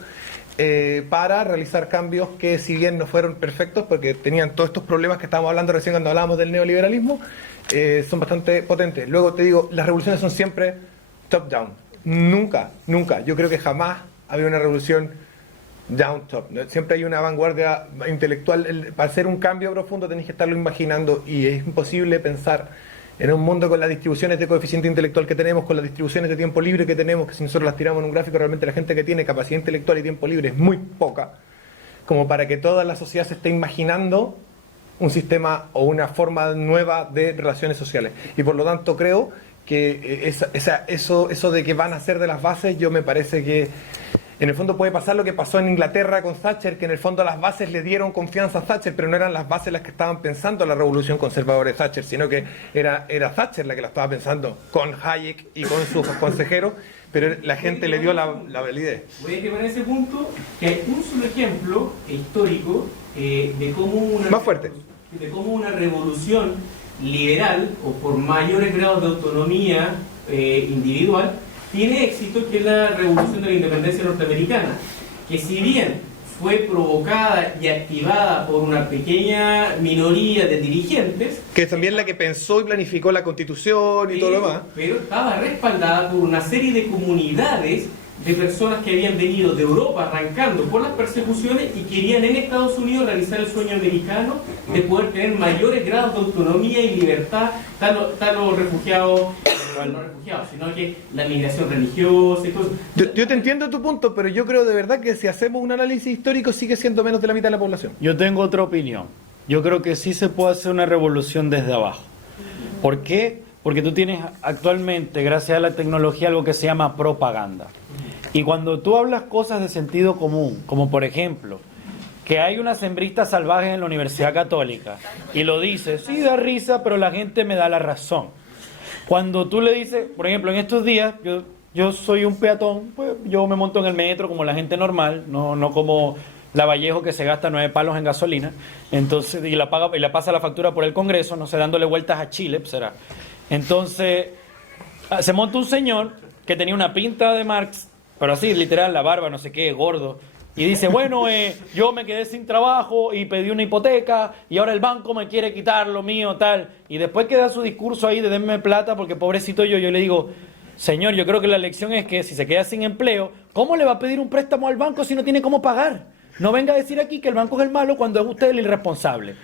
para realizar cambios que, si bien no fueron perfectos, porque tenían todos estos problemas que estábamos hablando recién cuando hablábamos del neoliberalismo, son bastante potentes. Luego te digo, las revoluciones son siempre top-down. Nunca, yo creo que jamás había una revolución down-top. Siempre hay una vanguardia intelectual. Para hacer un cambio profundo tenés que estarlo imaginando, y es imposible pensar en un mundo con las distribuciones de coeficiente intelectual que tenemos, con las distribuciones de tiempo libre que tenemos, que si nosotros las tiramos en un gráfico, realmente la gente que tiene capacidad intelectual y tiempo libre es muy poca, como para que toda la sociedad se esté imaginando un sistema o una forma nueva de relaciones sociales. Y por lo tanto creo que eso de que van a ser de las bases, yo me parece que en el fondo puede pasar lo que pasó en Inglaterra con Thatcher, que en el fondo las bases le dieron confianza a Thatcher, pero no eran las bases las que estaban pensando la revolución conservadora de Thatcher, sino que era Thatcher la que la estaba pensando, con Hayek y con sus consejeros, pero la gente le dio la validez. Voy a discrepar en ese punto, que hay un solo ejemplo histórico de cómo una revolución liberal, o por mayores grados de autonomía individual, tiene éxito, que es la revolución de la independencia norteamericana, que si bien fue provocada y activada por una pequeña minoría de dirigentes, que es también la que pensó y planificó la Constitución y todo lo demás, pero estaba respaldada por una serie de comunidades de personas que habían venido de Europa arrancando por las persecuciones y querían en Estados Unidos realizar el sueño americano de poder tener mayores grados de autonomía y libertad, tal los refugiados, no refugiados, sino que la migración religiosa y todo eso. Yo te entiendo tu punto, pero yo creo de verdad que si hacemos un análisis histórico sigue siendo menos de la mitad de la población. Yo tengo otra opinión. Yo creo que sí se puede hacer una revolución desde abajo. ¿Por qué? Porque tú tienes actualmente, gracias a la tecnología, algo que se llama propaganda. Y cuando tú hablas cosas de sentido común, como por ejemplo, que hay una sembrista salvaje en la Universidad Católica, y lo dices, sí da risa, pero la gente me da la razón. Cuando tú le dices, por ejemplo, en estos días, yo soy un peatón, pues yo me monto en el metro como la gente normal, no como la Vallejo que se gasta 9 palos en gasolina, entonces y la paga y la pasa la factura por el Congreso, no sé, dándole vueltas a Chile, pues será. Entonces, se monta un señor que tenía una pinta de Marx, pero así, literal, la barba, no sé qué, gordo, y dice, bueno, yo me quedé sin trabajo y pedí una hipoteca y ahora el banco me quiere quitar lo mío, tal. Y después que da su discurso ahí de denme plata porque pobrecito yo le digo, señor, yo creo que la lección es que si se queda sin empleo, ¿cómo le va a pedir un préstamo al banco si no tiene cómo pagar? No venga a decir aquí que el banco es el malo cuando es usted el irresponsable.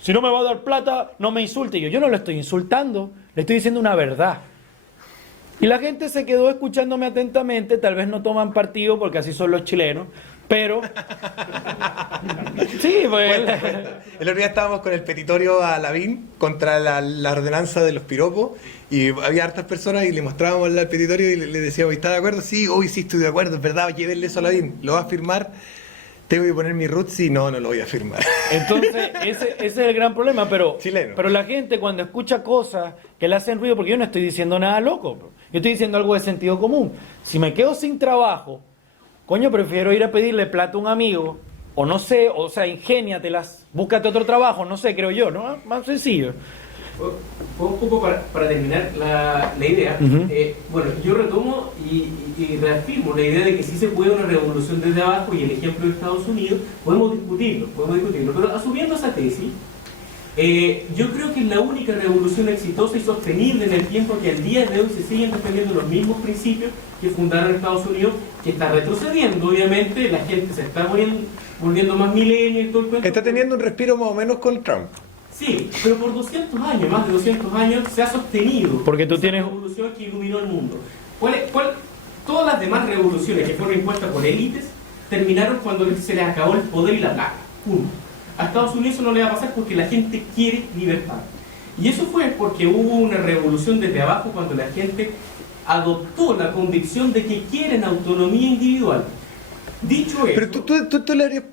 Si no me va a dar plata, no me insulte. Y yo no lo estoy insultando, le estoy diciendo una verdad. Y la gente se quedó escuchándome atentamente, tal vez no toman partido porque así son los chilenos, pero... sí, pues... Bueno, el otro día estábamos con el petitorio a Lavín contra la ordenanza de los piropos, y había hartas personas y le mostrábamos el petitorio y le decíamos, ¿está de acuerdo? Sí, hoy sí estoy de acuerdo, es verdad, llévenle eso a Lavín, ¿lo va a firmar? Tengo que poner mi root, sí, no lo voy a firmar. Entonces, ese es el gran problema, pero Chileno. Pero la gente cuando escucha cosas que le hacen ruido, porque yo no estoy diciendo nada loco, yo estoy diciendo algo de sentido común. Si me quedo sin trabajo, coño, prefiero ir a pedirle plata a un amigo, o no sé, o sea, ingéniatelas, búscate otro trabajo, no sé, creo yo, ¿no? Más sencillo. Un poco para terminar la idea, bueno, yo retomo y reafirmo la idea de que sí se puede una revolución desde abajo, y el ejemplo de Estados Unidos podemos discutirlo, pero asumiendo esa tesis, yo creo que es la única revolución exitosa y sostenible en el tiempo, que al día de hoy se siguen defendiendo los mismos principios que fundaron Estados Unidos, que está retrocediendo, obviamente, la gente se está volviendo más milenio y todo el cuento. Está teniendo un respiro más o menos con Trump. Sí, pero por 200 años, más de 200 años, se ha sostenido. Porque tú esa tienes... revolución que iluminó el mundo. Todas las demás revoluciones que fueron impuestas por élites terminaron cuando se les acabó el poder y la plata. Punto. A Estados Unidos eso no le va a pasar porque la gente quiere libertad. Y eso fue porque hubo una revolución desde abajo, cuando la gente adoptó la convicción de que quieren autonomía individual. Dicho eso, Pero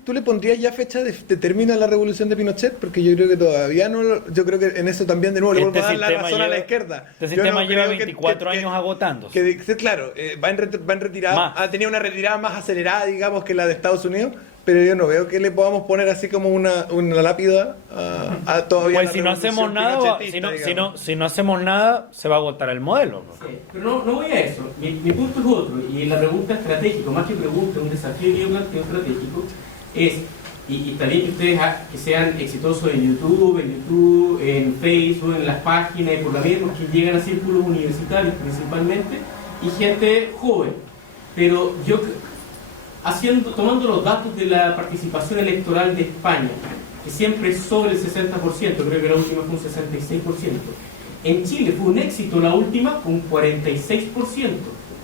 tú le pondrías ya fecha de término a la revolución de Pinochet, porque yo creo que todavía no, yo creo que en eso también de nuevo le vuelvo a dar la razón a la izquierda. Este Yo sistema no lleva creo 24 años agotándose. Claro, va en retirada, Más. ha tenido una retirada más acelerada, digamos, que la de Estados Unidos, pero yo no veo que le podamos poner así como una lápida a todavía Pues la si no hacemos revolución nada, pinochetista, si digamos. no hacemos nada, se va a agotar el modelo. sí, pero no voy a eso. Mi punto es otro, y la pregunta estratégica, más que pregunta, un desafío que yo planteo estratégico, es, y está bien que ustedes que sean exitosos en YouTube, en Facebook, en las páginas, y por la vida, porque llegan a círculos universitarios principalmente, y gente joven. Pero yo, tomando los datos de la participación electoral de España, que siempre es sobre el 60%, creo que la última fue un 66%. En Chile fue un éxito la última con 46%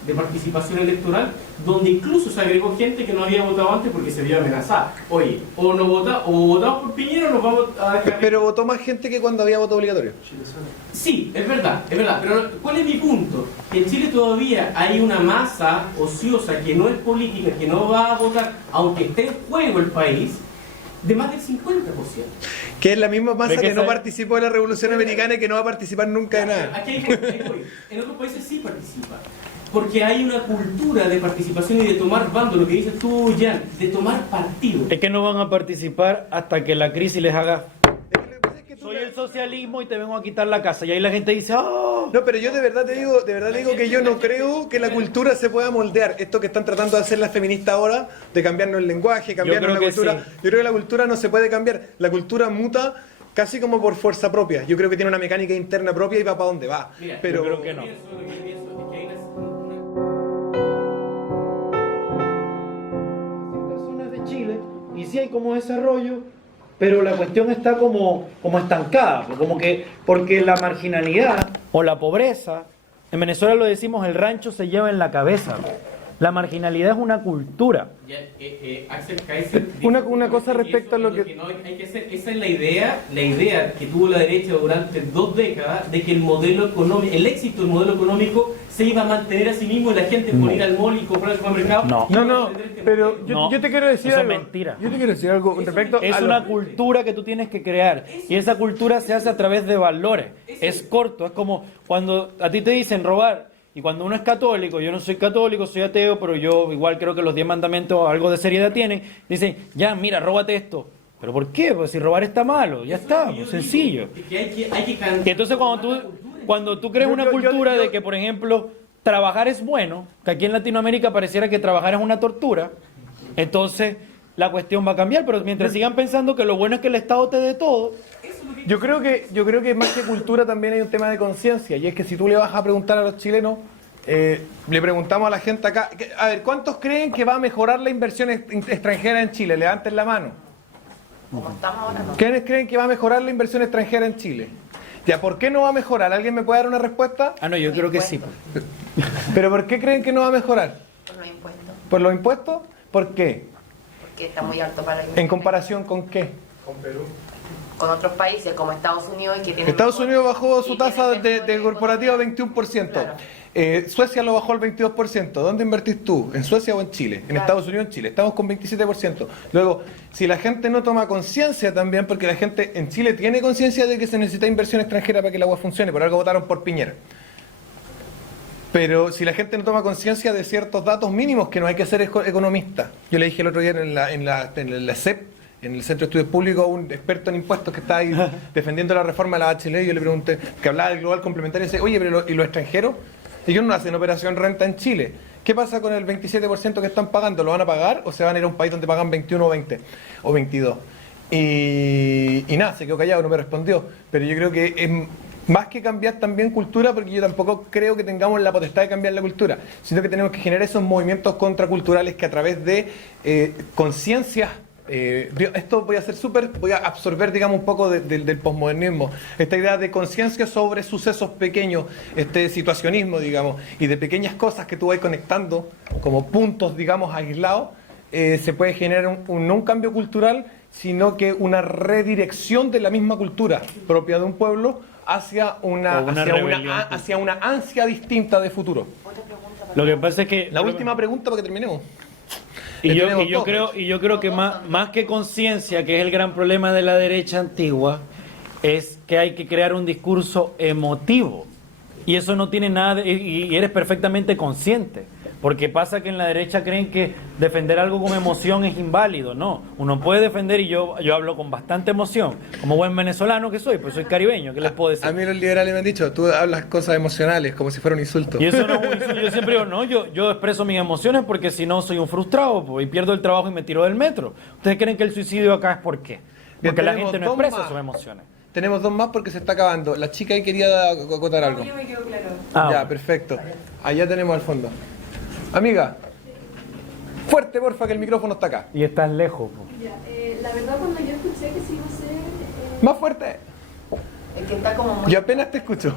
de participación electoral, donde incluso se agregó gente que no había votado antes porque se vio amenazada. Oye, o no vota, o votamos por Piñera o nos vamos a dejar... Pero votó más gente que cuando había voto obligatorio. Sí, es verdad, pero ¿cuál es mi punto? Que en Chile todavía hay una masa ociosa que no es política, que no va a votar, aunque esté en juego el país, de más del 50%. Que es la misma masa ¿De qué que no sabe? participó de la Revolución Americana y que no va a participar nunca de nada. Aquí voy. En otros países sí participa. Porque hay una cultura de participación y de tomar bando, lo que dices tú, Jan, de tomar partido. Es que no van a participar hasta que la crisis les haga... Soy el socialismo y te vengo a quitar la casa. Y ahí la gente dice, ¡oh! No, pero yo de verdad te digo que yo no creo que la cultura se pueda moldear. Esto que están tratando de hacer las feministas ahora, de cambiarnos el lenguaje, cambiarnos creo la que cultura. sí. Yo creo que la cultura no se puede cambiar. La cultura muta casi como por fuerza propia. Yo creo que tiene una mecánica interna propia y va para donde va. Mira, Pero yo creo que no. Lo que pienso es que hay una Zonas de Chile y sí hay como desarrollo, pero la cuestión está como estancada, porque la marginalidad o la pobreza, en Venezuela lo decimos, el rancho se lleva en la cabeza. La marginalidad es una cultura. Axel Kaiser Una cosa respecto a lo que... no hay que hacer, esa es la idea que tuvo la derecha durante 2 décadas de que el modelo económico, el éxito del modelo económico se iba a mantener a sí mismo y la gente por ir al mall y comprar al supermercado. No. No, pero No, yo te quiero decir eso es algo. mentira. Yo te quiero decir algo respecto Es a lo- una cultura que tú tienes que crear y esa cultura se hace a través de valores. Es corto, es como cuando a ti te dicen robar y cuando uno es católico, yo no soy católico, soy ateo, pero yo igual creo que los 10 mandamientos algo de seriedad tienen, dicen, ya, mira, róbate esto. ¿Pero por qué? Pues si robar está malo, ya está, pues, sencillo. Que hay que cambiar. Y entonces cuando tú creas una cultura de que, por ejemplo, trabajar es bueno, que aquí en Latinoamérica pareciera que trabajar es una tortura, entonces la cuestión va a cambiar, pero mientras sigan pensando que lo bueno es que el Estado te dé todo. Yo creo que más que cultura también hay un tema de conciencia, y es que si tú le vas a preguntar a los chilenos, le preguntamos a la gente acá, a ver, ¿cuántos creen que va a mejorar la inversión extranjera en Chile? Levanten la mano. Como estamos ahora, no. ¿Quiénes creen que va a mejorar la inversión extranjera en Chile? Ya, ¿por qué no va a mejorar? ¿Alguien me puede dar una respuesta? Ah, no, yo creo que sí. ¿Pero por qué creen que no va a mejorar? Por los impuestos, ¿Por los impuestos? ¿Por qué? porque está muy alto para ¿En comparación con qué? con otros países como Estados Unidos y que tienen Estados mejor- Unidos bajó y su tienen tasa de mejores corporativa a economías. 21%. Claro. Suecia lo bajó al 22%. ¿Dónde invertís tú? ¿En Suecia o en Chile? En Claro. Estados Unidos o en Chile. Estamos con 27%. Luego, si la gente no toma conciencia también, porque la gente en Chile tiene conciencia de que se necesita inversión extranjera para que el agua funcione, por algo votaron por Piñera. Pero si la gente no toma conciencia de ciertos datos mínimos, que no hay que ser economista. Yo le dije el otro día en la CEP, en el Centro de Estudios Públicos, a un experto en impuestos que está ahí defendiendo la reforma de la Bachelet, y yo le pregunté, que hablaba del global complementario, y dice, oye, pero ¿y los extranjeros? Ellos no hacen operación renta en Chile. ¿Qué pasa con el 27% que están pagando? ¿Lo van a pagar o se van a ir a un país donde pagan 21 o 20 o 22? Y nada, se quedó callado, no me respondió. Pero yo creo que es más que cambiar también cultura, porque yo tampoco creo que tengamos la potestad de cambiar la cultura, sino que tenemos que generar esos movimientos contraculturales que a través de conciencias, esto voy a absorber, digamos, un poco del posmodernismo, esta idea de conciencia sobre sucesos pequeños, este situacionismo, digamos, y de pequeñas cosas que tú vas conectando como puntos, digamos, aislados, se puede generar no un cambio cultural, sino que una redirección de la misma cultura propia de un pueblo hacia hacia una ansia distinta de futuro. Otra pregunta para Lo que pasa es que... La última pregunta para que terminemos. Y yo, tenemos y yo dos, creo, de hecho. y yo creo que más que conciencia, que es el gran problema de la derecha antigua, es que hay que crear un discurso emotivo. Y eso no tiene nada y eres perfectamente consciente. Porque pasa que en la derecha creen que defender algo con emoción es inválido. No, uno puede defender, y yo hablo con bastante emoción, como buen venezolano que soy, pues soy caribeño, ¿qué les puedo decir? A mí los liberales me han dicho, tú hablas cosas emocionales como si fuera un insulto. Y eso no es un insulto. Yo siempre digo, no, yo expreso mis emociones porque si no soy un frustrado pues, y pierdo el trabajo y me tiro del metro. ¿Ustedes creen que el suicidio acá es por qué? Bien, Porque la tenemos gente no dos expresa más. sus emociones. Tenemos dos más porque se está acabando. La chica ahí quería acotar algo. Yo me quedo claro. Ah, Ya, bueno. perfecto. Allá tenemos al fondo. Amiga, fuerte porfa que el micrófono está acá. Y estás lejos. Po. Ya, la verdad cuando yo escuché que se iba a hacer... Más fuerte. El que está como muy... Yo apenas te escucho.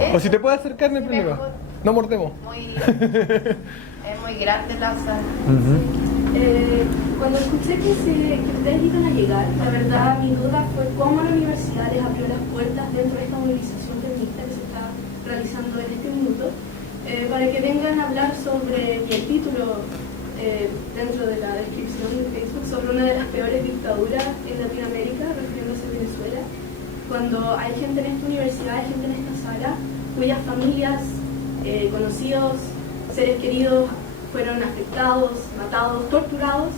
¿Eh? O si te puedes acercar, no hay problema. Mejor. No mordemos. Es muy grande la sala. Cuando escuché que ustedes iban a llegar, la verdad mi duda fue cómo la universidad les abrió las puertas dentro de esta movilización feminista que se está realizando en este minuto, para que vengan a hablar sobre, y el título dentro de la descripción de Facebook, sobre una de las peores dictaduras en Latinoamérica, refiriéndose a Venezuela, cuando hay gente en esta universidad, hay gente en esta sala, cuyas familias, conocidos, seres queridos, fueron afectados, matados, torturados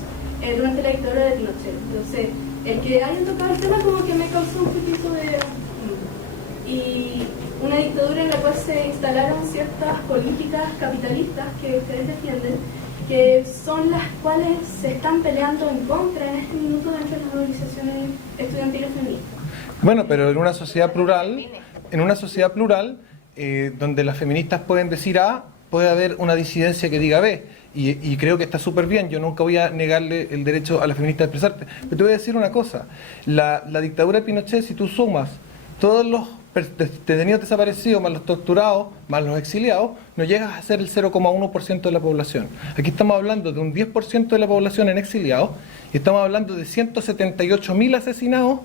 durante la dictadura de Pinochet. Entonces, el que hayan tocado el tema como que me causó un poquito de... Y una dictadura en la cual se instalaron ciertas políticas capitalistas que ustedes defienden, que son las cuales se están peleando en contra en este minuto dentro de las movilizaciones estudiantiles feministas. Bueno, pero en una sociedad plural, donde las feministas pueden decir A, puede haber una disidencia que diga B, y creo que está súper bien. Yo nunca voy a negarle el derecho a las feministas a expresarte, pero te voy a decir una cosa. La dictadura de Pinochet, si tú sumas todos los detenidos desaparecidos, más los torturados, más los exiliados, no llegas a ser el 0,1% de la población. Aquí estamos hablando de un 10% de la población en exiliados, y estamos hablando de 178.000 asesinados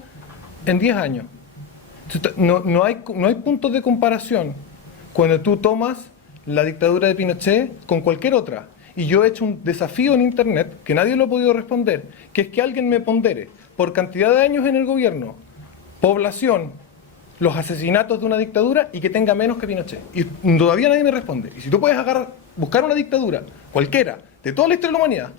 en 10 años. No hay puntos de comparación cuando tú tomas la dictadura de Pinochet con cualquier otra. Y yo he hecho un desafío en internet que nadie lo ha podido responder, que es que alguien me pondere por cantidad de años en el gobierno, población, los asesinatos de una dictadura y que tenga menos que Pinochet. Y todavía nadie me responde. Y si tú puedes buscar una dictadura, cualquiera, de toda la historia de la humanidad,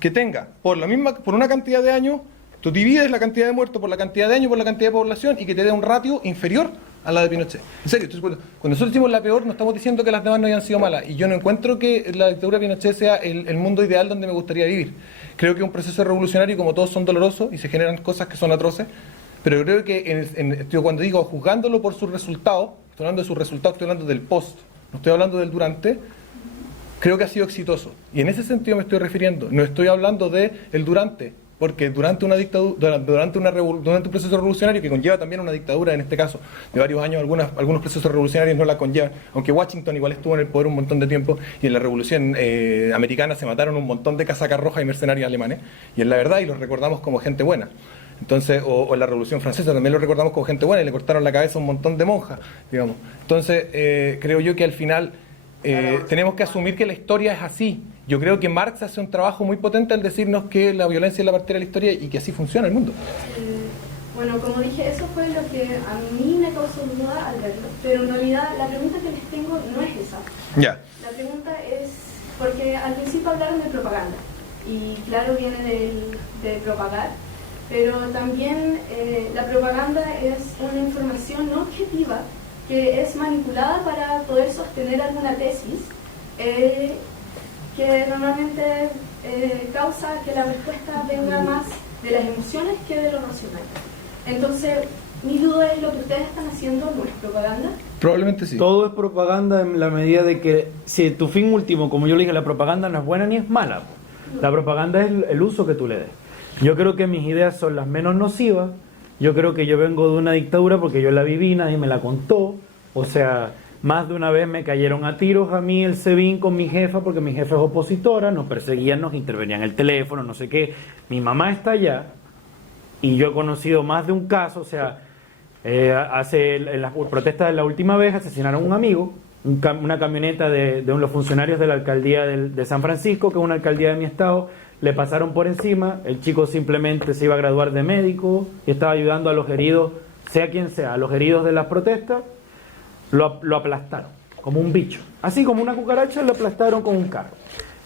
que tenga por una cantidad de años, tú divides la cantidad de muertos por la cantidad de años, por la cantidad de población, y que te dé un ratio inferior a la de Pinochet. En serio, entonces, cuando nosotros decimos la peor, no estamos diciendo que las demás no hayan sido malas. Y yo no encuentro que la dictadura de Pinochet sea el mundo ideal donde me gustaría vivir. Creo que es un proceso revolucionario, y como todos son dolorosos y se generan cosas que son atroces, pero creo que cuando digo juzgándolo por sus resultados, estoy hablando de sus resultados, estoy hablando del post, no estoy hablando del durante. Creo que ha sido exitoso. Y en ese sentido me estoy refiriendo. No estoy hablando de el durante, porque durante una dictadura, durante un proceso revolucionario que conlleva también una dictadura, en este caso, de varios años, algunos procesos revolucionarios no la conllevan, aunque Washington igual estuvo en el poder un montón de tiempo, y en la revolución americana se mataron un montón de casacas rojas y mercenarios alemanes, y es la verdad, y los recordamos como gente buena. Entonces, o en la Revolución Francesa también lo recordamos como gente buena, y le cortaron la cabeza a un montón de monjas, digamos. Entonces, creo yo que al final tenemos que asumir que la historia es así. Yo creo que Marx hace un trabajo muy potente al decirnos que la violencia es la partera de la historia y que así funciona el mundo. Bueno, como dije, eso fue lo que a mí me causó duda al verlo, pero en realidad la pregunta que les tengo no es esa. Ya. La pregunta es, porque al principio hablaron de propaganda, y claro, viene de propagar, pero también la propaganda es una información no objetiva que es manipulada para poder sostener alguna tesis que normalmente causa que la respuesta venga más de las emociones que de lo racional. Entonces, mi duda es, ¿lo que ustedes están haciendo no es propaganda? Probablemente sí. Todo es propaganda en la medida de que, si tu fin último, como yo le dije, la propaganda no es buena ni es mala. La propaganda es el uso que tú le des. Yo creo que mis ideas son las menos nocivas. Yo creo que yo vengo de una dictadura porque yo la viví, nadie me la contó. O sea, más de una vez me cayeron a tiros a mí el SEBIN con mi jefa, porque mi jefa es opositora, nos perseguían, nos intervenían el teléfono, no sé qué. Mi mamá está allá y yo he conocido más de un caso. O sea, en las protestas de la última vez asesinaron a un amigo una camioneta de los funcionarios de la alcaldía de San Francisco, que es una alcaldía de mi estado, le pasaron por encima, el chico simplemente se iba a graduar de médico y estaba ayudando a los heridos, sea quien sea, a los heridos de las protestas, lo aplastaron, como un bicho. Así como una cucaracha lo aplastaron con un carro.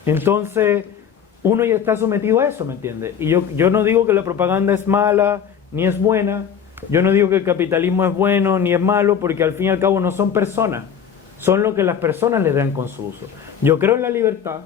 Entonces, uno ya está sometido a eso, ¿me entiendes? Y yo no digo que la propaganda es mala, ni es buena, yo no digo que el capitalismo es bueno, ni es malo, porque al fin y al cabo no son personas, son lo que las personas le dan con su uso. Yo creo en la libertad,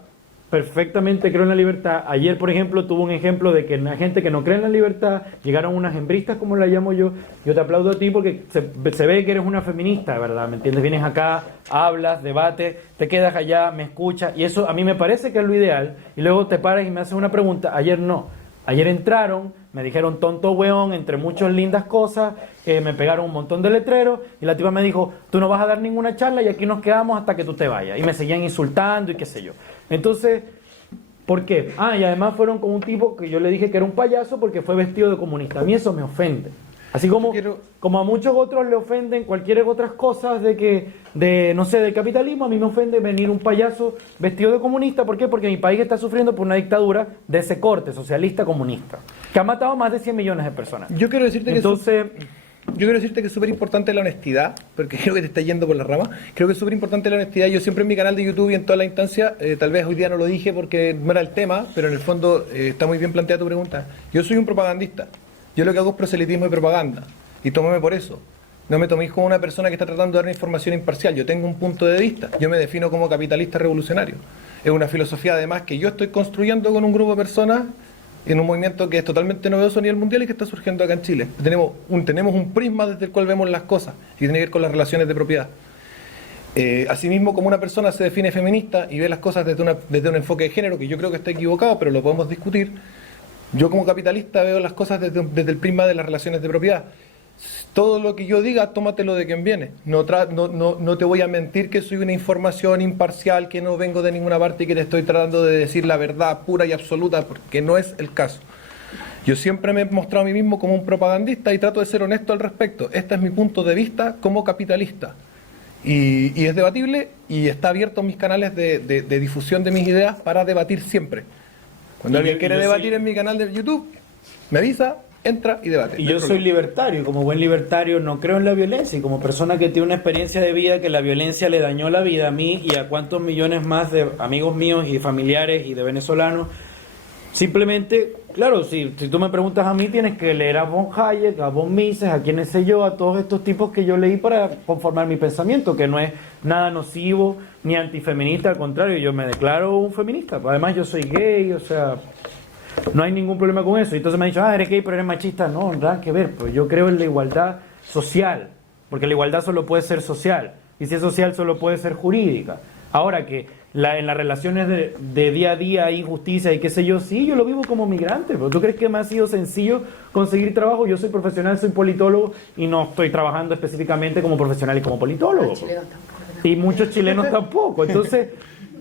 perfectamente creo en la libertad. Ayer, por ejemplo, tuve un ejemplo de que la gente que no cree en la libertad, llegaron unas hembristas, como la llamo yo te aplaudo a ti porque se ve que eres una feminista, ¿verdad? ¿Me entiendes? Vienes acá, hablas, debates, te quedas allá, me escuchas, y eso a mí me parece que es lo ideal, y luego te paras y me haces una pregunta. Ayer no. Ayer entraron, me dijeron tonto weón, entre muchas lindas cosas, me pegaron un montón de letreros, y la tipa me dijo, tú no vas a dar ninguna charla y aquí nos quedamos hasta que tú te vayas. Y me seguían insultando y qué sé yo. Entonces, ¿por qué? Y además fueron con un tipo que yo le dije que era un payaso porque fue vestido de comunista. A mí eso me ofende. Así como a muchos otros le ofenden cualquier otras cosas no sé, del capitalismo, a mí me ofende venir un payaso vestido de comunista. ¿Por qué? Porque mi país está sufriendo por una dictadura de ese corte, socialista comunista, que ha matado más de 100 millones de personas. Yo quiero decirte Entonces, que es súper importante la honestidad, porque creo que te está yendo por la rama. Creo que es súper importante la honestidad. Yo siempre en mi canal de YouTube y en toda la instancia, tal vez hoy día no lo dije porque no era el tema, pero en el fondo está muy bien planteada tu pregunta. Yo soy un propagandista. Yo lo que hago es proselitismo y propaganda. Y tómame por eso. No me toméis como una persona que está tratando de dar una información imparcial. Yo tengo un punto de vista. Yo me defino como capitalista revolucionario. Es una filosofía además que yo estoy construyendo con un grupo de personas en un movimiento que es totalmente novedoso a nivel mundial y que está surgiendo acá en Chile. Tenemos un prisma desde el cual vemos las cosas y tiene que ver con las relaciones de propiedad. Asimismo, como una persona se define feminista y ve las cosas desde un enfoque de género, que yo creo que está equivocado, pero lo podemos discutir. Yo como capitalista veo las cosas desde el prisma de las relaciones de propiedad. Todo lo que yo diga, tómatelo de quien viene. No te voy a mentir que soy una información imparcial, que no vengo de ninguna parte y que te estoy tratando de decir la verdad pura y absoluta, porque no es el caso. Yo siempre me he mostrado a mí mismo como un propagandista y trato de ser honesto al respecto. Este es mi punto de vista como capitalista. Y es debatible y está abierto mis canales de difusión de mis ideas para debatir siempre. Cuando alguien quiere debatir en mi canal de YouTube, me avisa, entra y debate. Y yo soy libertario, y como buen libertario no creo en la violencia, y como persona que tiene una experiencia de vida que la violencia le dañó la vida a mí y a cuantos millones más de amigos míos y familiares y de venezolanos, simplemente, claro, si tú me preguntas a mí, tienes que leer a von Hayek, a von Mises, a quienes sé yo, a todos estos tipos que yo leí para conformar mi pensamiento, que no es nada nocivo ni antifeminista, al contrario, yo me declaro un feminista. Además, yo soy gay, o sea, no hay ningún problema con eso. Y entonces me han dicho, eres gay, pero eres machista. No, nada que ver, pues yo creo en la igualdad social, porque la igualdad solo puede ser social, y si es social solo puede ser jurídica. Ahora que en las relaciones de día a día hay injusticia y qué sé yo, sí, yo lo vivo como migrante, pero ¿tú crees que me ha sido sencillo conseguir trabajo? Yo soy profesional, soy politólogo y no estoy trabajando específicamente como profesional y como politólogo. Y muchos chilenos tampoco. Entonces,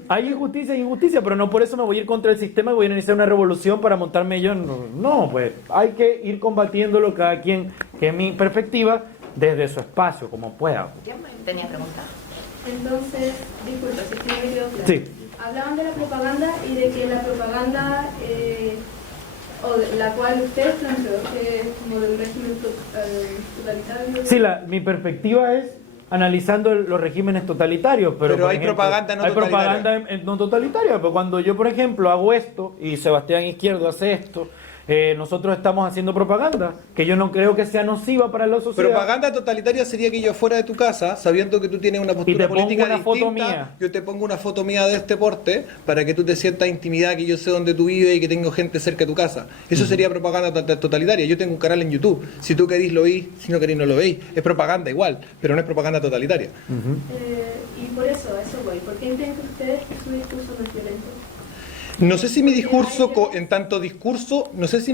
hay injusticia y injusticia, pero no por eso me voy a ir contra el sistema y voy a iniciar una revolución para montarme yo. No, pues hay que ir combatiéndolo cada quien, que es mi perspectiva, desde su espacio, como pueda. Yo tenía preguntas. Entonces, disculpa, si es que no me quedó claro. Sí. Hablaban de la propaganda y de que la propaganda, o de la cual ustedes planteó, que es como del régimen totalitario. Sí, mi perspectiva es analizando los regímenes totalitarios, pero por hay ejemplo, propaganda no hay totalitaria. propaganda no totalitaria, pero cuando yo, por ejemplo, hago esto y Sebastián Izquierdo hace esto, nosotros estamos haciendo propaganda que yo no creo que sea nociva para la sociedad. Propaganda totalitaria sería que yo fuera de tu casa, sabiendo que tú tienes una postura política una foto distinta, mía. yo te pongo una foto mía de este porte para que tú te sientas intimidad, que yo sé dónde tú vives y que tengo gente cerca de tu casa. Eso sería propaganda totalitaria. Yo tengo un canal en YouTube. Si tú querís lo veis, si no queréis no lo veis. Es propaganda igual, pero no es propaganda totalitaria. Y por eso voy. ¿Por qué entienden ustedes que su discurso no es violento? No sé si mi discurso en tanto discurso no es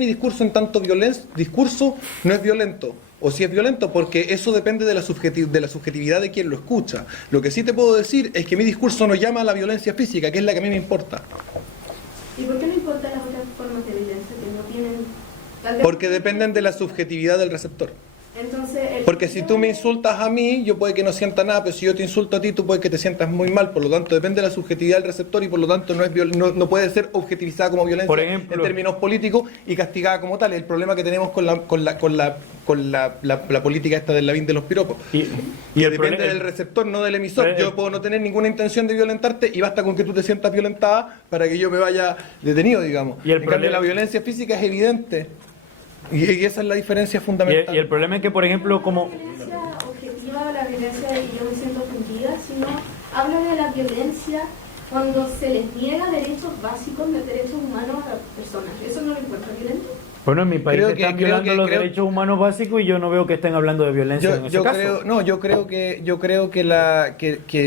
violento, o si es violento, porque eso depende de la subjetividad de quien lo escucha. Lo que sí te puedo decir es que mi discurso no llama a la violencia física, que es la que a mí me importa. ¿Y por qué no importan las otras formas de violencia que no tienen? Tal vez Porque dependen de la subjetividad del receptor. Entonces, Porque si tú me insultas a mí, yo puede que no sienta nada, pero si yo te insulto a ti, tú puede que te sientas muy mal. Por lo tanto, depende de la subjetividad del receptor y por lo tanto no puede ser objetivizada como violencia Por ejemplo, en términos políticos y castigada como tal. Es el problema que tenemos con la política esta del lavín de los piropos. Y el Depende del receptor, no del emisor. Yo puedo no tener ninguna intención de violentarte y basta con que tú te sientas violentada para que yo me vaya detenido, digamos. Y el en cambio, problema- la violencia física es evidente. Y esa es la diferencia fundamental. Y el problema es que, por ejemplo, como... La violencia objetiva o la violencia de que yo me siento ofendida, sino habla de la violencia cuando se les niega derechos básicos de derechos humanos a las personas. ¿Eso no le encuentra violento? Bueno, en mi país Creo que- están creo violando que- los creo- derechos humanos básicos y yo no veo que estén hablando de violencia en ese caso. Yo creo que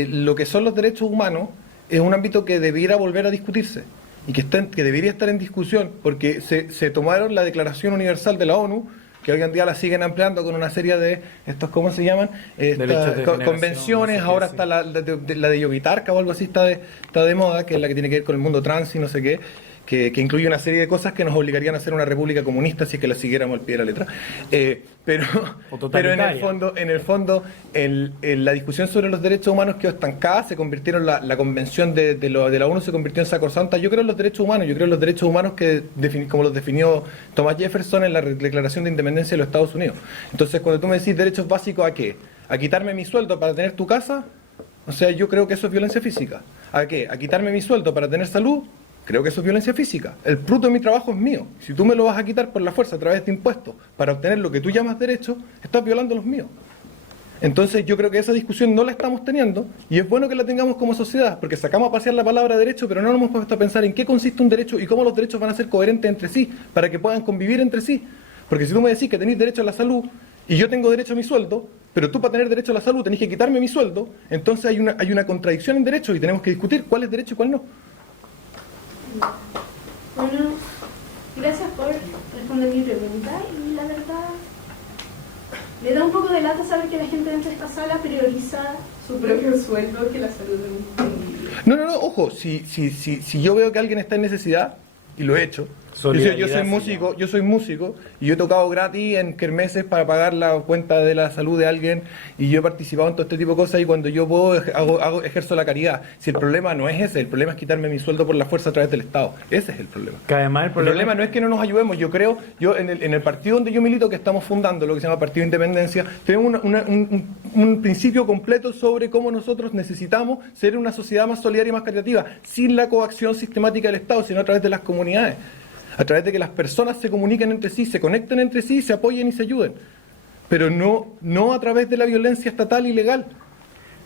lo que son los derechos humanos es un ámbito que debiera volver a discutirse y que debería estar en discusión, porque se tomaron la Declaración Universal de la ONU, que hoy en día la siguen ampliando con una serie de estos, ¿cómo se llaman? Derechos de generación, Convenciones, no sé qué, ahora sí. está la de Yoguitarca o algo así, está de moda, que es la que tiene que ver con el mundo trans y no sé qué, que incluye una serie de cosas que nos obligarían a ser una república comunista si es que la siguiéramos al pie de la letra. Pero O en el totalitaria. fondo, la discusión sobre los derechos humanos quedó estancada, se convirtieron, la convención de la ONU se convirtió en sacrosanta. Yo creo en los derechos humanos, como los definió Thomas Jefferson en la Declaración de Independencia de los Estados Unidos. Entonces, cuando tú me decís derechos básicos, ¿a qué? ¿A quitarme mi sueldo para tener tu casa? O sea, yo creo que eso es violencia física. ¿A qué? ¿A quitarme mi sueldo para tener salud? Creo que eso es violencia física. El fruto de mi trabajo es mío. Si tú me lo vas a quitar por la fuerza a través de impuestos para obtener lo que tú llamas derecho, estás violando los míos. Entonces yo creo que esa discusión no la estamos teniendo y es bueno que la tengamos como sociedad, porque sacamos a pasear la palabra derecho, pero no nos hemos puesto a pensar en qué consiste un derecho y cómo los derechos van a ser coherentes entre sí, para que puedan convivir entre sí. Porque si tú me decís que tenéis derecho a la salud y yo tengo derecho a mi sueldo, pero tú para tener derecho a la salud tenés que quitarme mi sueldo, entonces hay una contradicción en derecho y tenemos que discutir cuál es derecho y cuál no. Bueno, gracias por responder mi pregunta y la verdad me da un poco de lata saber que la gente dentro de esta sala prioriza su propio sueldo que la salud de un individuo. No, ojo, si yo veo que alguien está en necesidad, y lo he hecho, yo soy músico y yo he tocado gratis en kermeses para pagar la cuenta de la salud de alguien y yo he participado en todo este tipo de cosas y cuando yo puedo ejerzo la caridad. Si el problema no es ese, el problema es quitarme mi sueldo por la fuerza a través del Estado. Ese es el problema. Que además El problema no es que no nos ayudemos. Yo creo, en el partido donde yo milito, que estamos fundando, lo que se llama Partido de Independencia, tenemos un principio completo sobre cómo nosotros necesitamos ser una sociedad más solidaria y más caritativa, sin la coacción sistemática del Estado, sino a través de las comunidades, a través de que las personas se comuniquen entre sí, se conecten entre sí, se apoyen y se ayuden. Pero no a través de la violencia estatal y legal,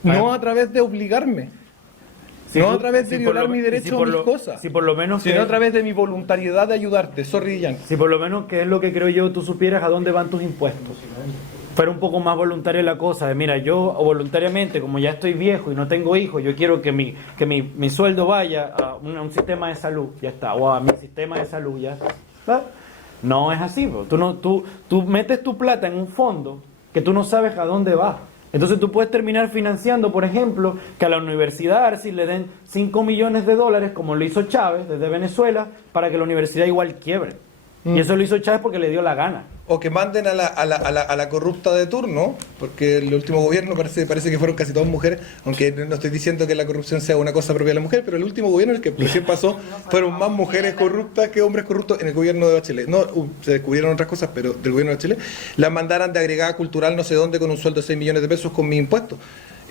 no a través de obligarme. No a través de violar mi derecho a mis cosas, Si por lo menos sino a través de mi voluntariedad de ayudarte. Sorry, Jan. Si por lo menos, que es lo que creo yo, tú supieras a dónde van tus impuestos. Fuera un poco más voluntaria la cosa, de mira, yo voluntariamente, como ya estoy viejo y no tengo hijos, yo quiero que mi sueldo vaya a un sistema de salud, ya está, o a mi sistema de salud, ya está. No es así, bro. Tú metes tu plata en un fondo que tú no sabes a dónde va. Entonces tú puedes terminar financiando, por ejemplo, que a la Universidad Arcis le den $5 millones, como lo hizo Chávez desde Venezuela, para que la universidad igual quiebre. Y eso lo hizo Chávez porque le dio la gana. O que manden a la corrupta de turno, porque el último gobierno parece que fueron casi todas mujeres, aunque no estoy diciendo que la corrupción sea una cosa propia de la mujer, pero el último gobierno, el que recién pasó, fueron más mujeres corruptas que hombres corruptos en el gobierno de Bachelet. No, se descubrieron otras cosas, pero del gobierno de Bachelet, las mandaran de agregada cultural no sé dónde con un sueldo de 6 millones de pesos con mis impuestos.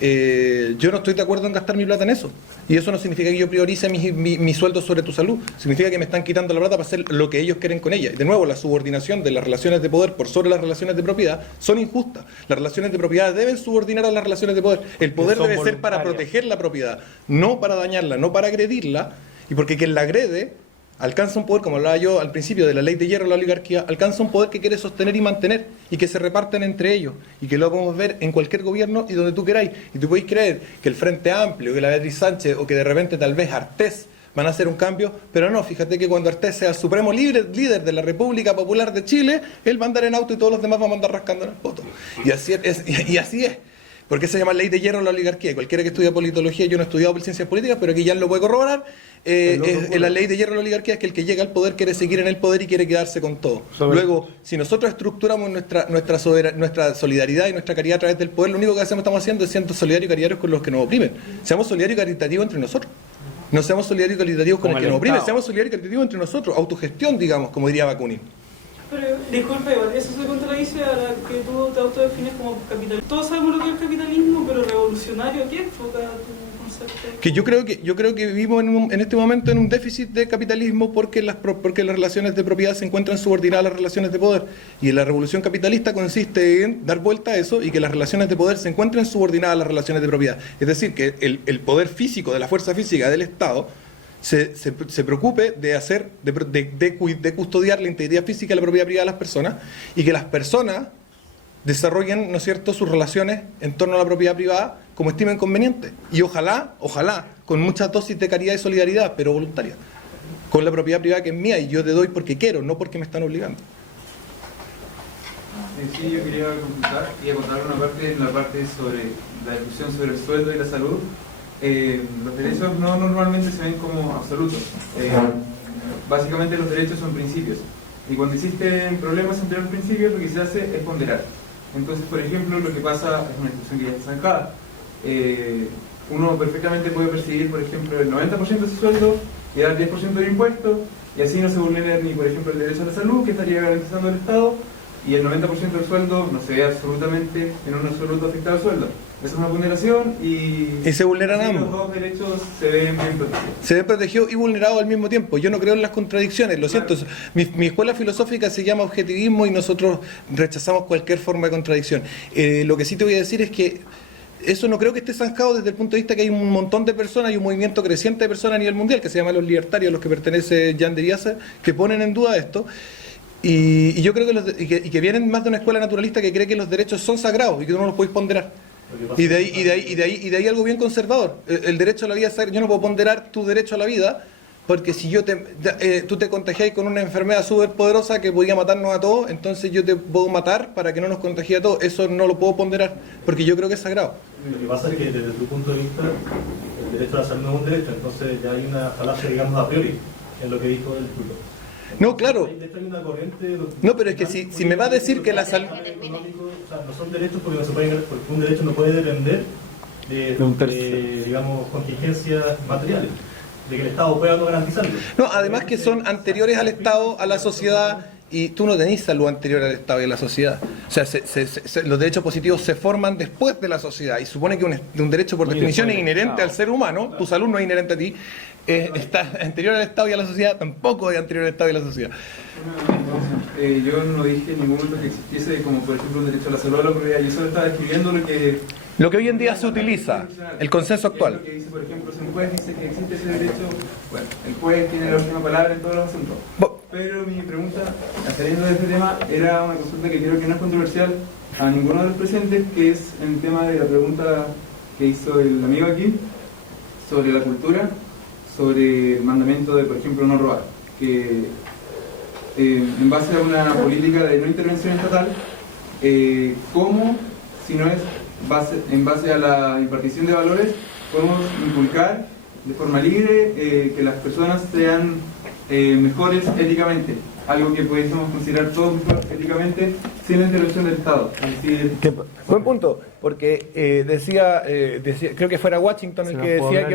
Yo no estoy de acuerdo en gastar mi plata en eso. Y eso no significa que yo priorice mi sueldo sobre tu salud. Significa que me están quitando la plata para hacer lo que ellos quieren con ella. Y de nuevo, la subordinación de las relaciones de poder por sobre las relaciones de propiedad son injustas. Las relaciones de propiedad deben subordinar a las relaciones de poder. El poder Son debe ser para voluntarias. proteger la propiedad, no para dañarla, no para agredirla. Y porque quien la agrede alcanza un poder, como hablaba yo al principio de la ley de hierro de la oligarquía, alcanza un poder que quiere sostener y mantener y que se reparten entre ellos y que lo podemos ver en cualquier gobierno y donde tú queráis. Y tú podéis creer que el Frente Amplio, que la Beatriz Sánchez o que de repente tal vez Artés van a hacer un cambio, pero no, fíjate que cuando Artés sea el supremo líder de la República Popular de Chile, él va a andar en auto y todos los demás van a andar rascando en el poto. Y así es. ¿Por qué se llama ley de hierro a la oligarquía? Cualquiera que estudia politología, yo no he estudiado ciencias políticas, pero aquí ya lo puede corroborar, la ley de hierro a la oligarquía es que el que llega al poder quiere seguir en el poder y quiere quedarse con todo. Luego, si nosotros estructuramos nuestra solidaridad y nuestra caridad a través del poder, lo único que estamos haciendo es siendo solidarios y caritarios con los que nos oprimen. Seamos solidarios y caritativos entre nosotros. No seamos solidarios y caritativos con el que nos oprime, seamos solidarios y caritativos entre nosotros. Autogestión, digamos, como diría Bakunin. Pero, disculpe, igual, eso se contradice a la que tú te autodefines como capitalista. Todos sabemos lo que es el capitalismo, pero revolucionario, ¿qué enfoca tu concepto? Que yo creo que vivimos en este momento en un déficit de capitalismo porque las relaciones de propiedad se encuentran subordinadas a las relaciones de poder. Y la revolución capitalista consiste en dar vuelta a eso y que las relaciones de poder se encuentren subordinadas a las relaciones de propiedad. Es decir, que el poder físico de la fuerza física del Estado se preocupe de custodiar la integridad física y la propiedad privada de las personas, y que las personas desarrollen, ¿no es cierto?, sus relaciones en torno a la propiedad privada como estimen conveniente, y ojalá, con muchas dosis de caridad y solidaridad, pero voluntaria, con la propiedad privada que es mía y yo te doy porque quiero, no porque me están obligando. Sí, yo quería contar una parte, en la parte sobre la discusión sobre el sueldo y la salud. Los derechos no normalmente se ven como absolutos. Básicamente los derechos son principios. Y cuando existen problemas entre los principios, lo que se hace es ponderar. Entonces, por ejemplo, lo que pasa es una discusión que ya está zanjada. Uno perfectamente puede percibir, por ejemplo, el 90% de su sueldo y dar 10% de impuestos, y así no se vulnera ni, por ejemplo, el derecho a la salud, que estaría garantizando el Estado, y el 90% del sueldo no se ve absolutamente en un absoluto afectado al sueldo. Esa es una vulneración y se vulneran ambos. Los dos derechos se ven bien protegidos. Se ven protegidos y vulnerados al mismo tiempo. Yo no creo en las contradicciones, lo siento. Mi escuela filosófica se llama objetivismo y nosotros rechazamos cualquier forma de contradicción. Lo que sí te voy a decir es que eso no creo que esté zanjado desde el punto de vista que hay un montón de personas y un movimiento creciente de personas a nivel mundial que se llama los libertarios, a los que pertenece Jan Derrida, que ponen en duda esto. Y yo creo que vienen más de una escuela naturalista que cree que los derechos son sagrados y que tú no los podéis ponderar. Y de ahí algo bien conservador. El derecho a la vida es sagrado. Yo no puedo ponderar tu derecho a la vida, porque si tú te contagiáis con una enfermedad súper poderosa que podría matarnos a todos, entonces yo te puedo matar para que no nos contagie a todos. Eso no lo puedo ponderar, porque yo creo que es sagrado. Lo que pasa es que desde tu punto de vista, el derecho a la salud no es un derecho, entonces ya hay una falacia, digamos, a priori, en lo que dijo el tuyo. No, claro. No, pero es que si me va a decir que la salud... No son derechos porque un derecho no puede depender de digamos, contingencias materiales, de que el Estado pueda no garantizarlo. No, además que son anteriores al Estado, a la sociedad, y tú no tenés salud anterior al Estado y a la sociedad. O sea, los derechos positivos se forman después de la sociedad, y supone que un derecho por definición es inherente al ser humano. Tu salud no es inherente a ti. Está anterior al Estado y a la sociedad, tampoco es anterior al Estado y a la sociedad. Yo no dije en ningún momento que existiese, como por ejemplo, un derecho a la salud o a la propiedad. Yo solo estaba describiendo lo que hoy en día se utiliza, el consenso actual. Lo que dice, por ejemplo, si un juez dice que existe ese derecho, bueno, el juez tiene la última palabra en todos los asuntos. Pero mi pregunta, saliendo de este tema, era una consulta que creo que no es controversial a ninguno de los presentes, que es el tema de la pregunta que hizo el amigo aquí sobre la cultura, sobre el mandamiento de, por ejemplo, no robar, que en base a una política de no intervención estatal, ¿cómo, si no es en base a la impartición de valores, podemos inculcar de forma libre que las personas sean mejores éticamente? Algo que pudiésemos considerar todos mejor éticamente sin la intervención del Estado. Es decir, buen punto, porque decía, creo que fuera Washington el que decía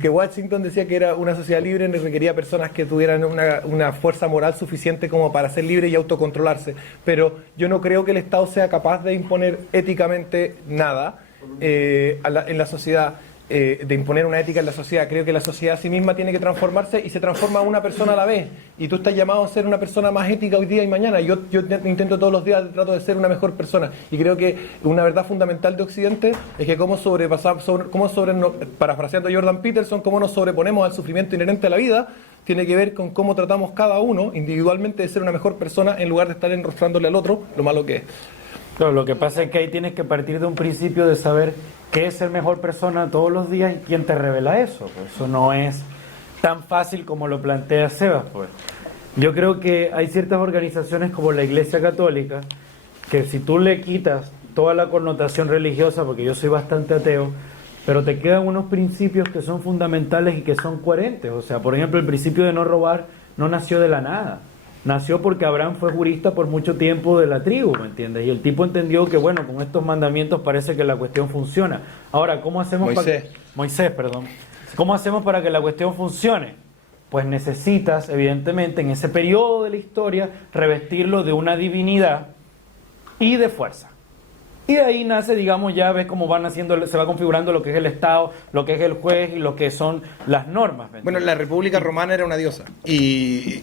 que Washington decía que era una sociedad libre y requería personas que tuvieran una fuerza moral suficiente como para ser libre y autocontrolarse. Pero yo no creo que el Estado sea capaz de imponer éticamente nada en la sociedad. De imponer una ética en la sociedad. Creo que la sociedad a sí misma tiene que transformarse y se transforma una persona a la vez, y tú estás llamado a ser una persona más ética hoy día y mañana. Yo intento todos los días, trato de ser una mejor persona, y creo que una verdad fundamental de Occidente es que parafraseando a Jordan Peterson, cómo nos sobreponemos al sufrimiento inherente a la vida tiene que ver con cómo tratamos cada uno individualmente de ser una mejor persona en lugar de estar enrostrándole al otro lo malo que es. Claro, lo que pasa es que ahí tienes que partir de un principio de saber qué es ser mejor persona todos los días y quién te revela eso. Pues eso no es tan fácil como lo plantea Sebas. Pues yo creo que hay ciertas organizaciones como la Iglesia Católica que si tú le quitas toda la connotación religiosa, porque yo soy bastante ateo, pero te quedan unos principios que son fundamentales y que son coherentes. O sea, por ejemplo, el principio de no robar no nació de la nada. Nació porque Abraham fue jurista por mucho tiempo de la tribu, ¿me entiendes? Y el tipo entendió que, bueno, con estos mandamientos parece que la cuestión funciona. Ahora, ¿cómo hacemos Moisés, perdón. ¿Cómo hacemos para que la cuestión funcione? Pues necesitas, evidentemente, en ese periodo de la historia, revestirlo de una divinidad y de fuerza. Y de ahí nace, digamos, ya ves cómo van haciendo, se va configurando lo que es el Estado, lo que es el juez y lo que son las normas. Bueno, la República Romana era una diosa y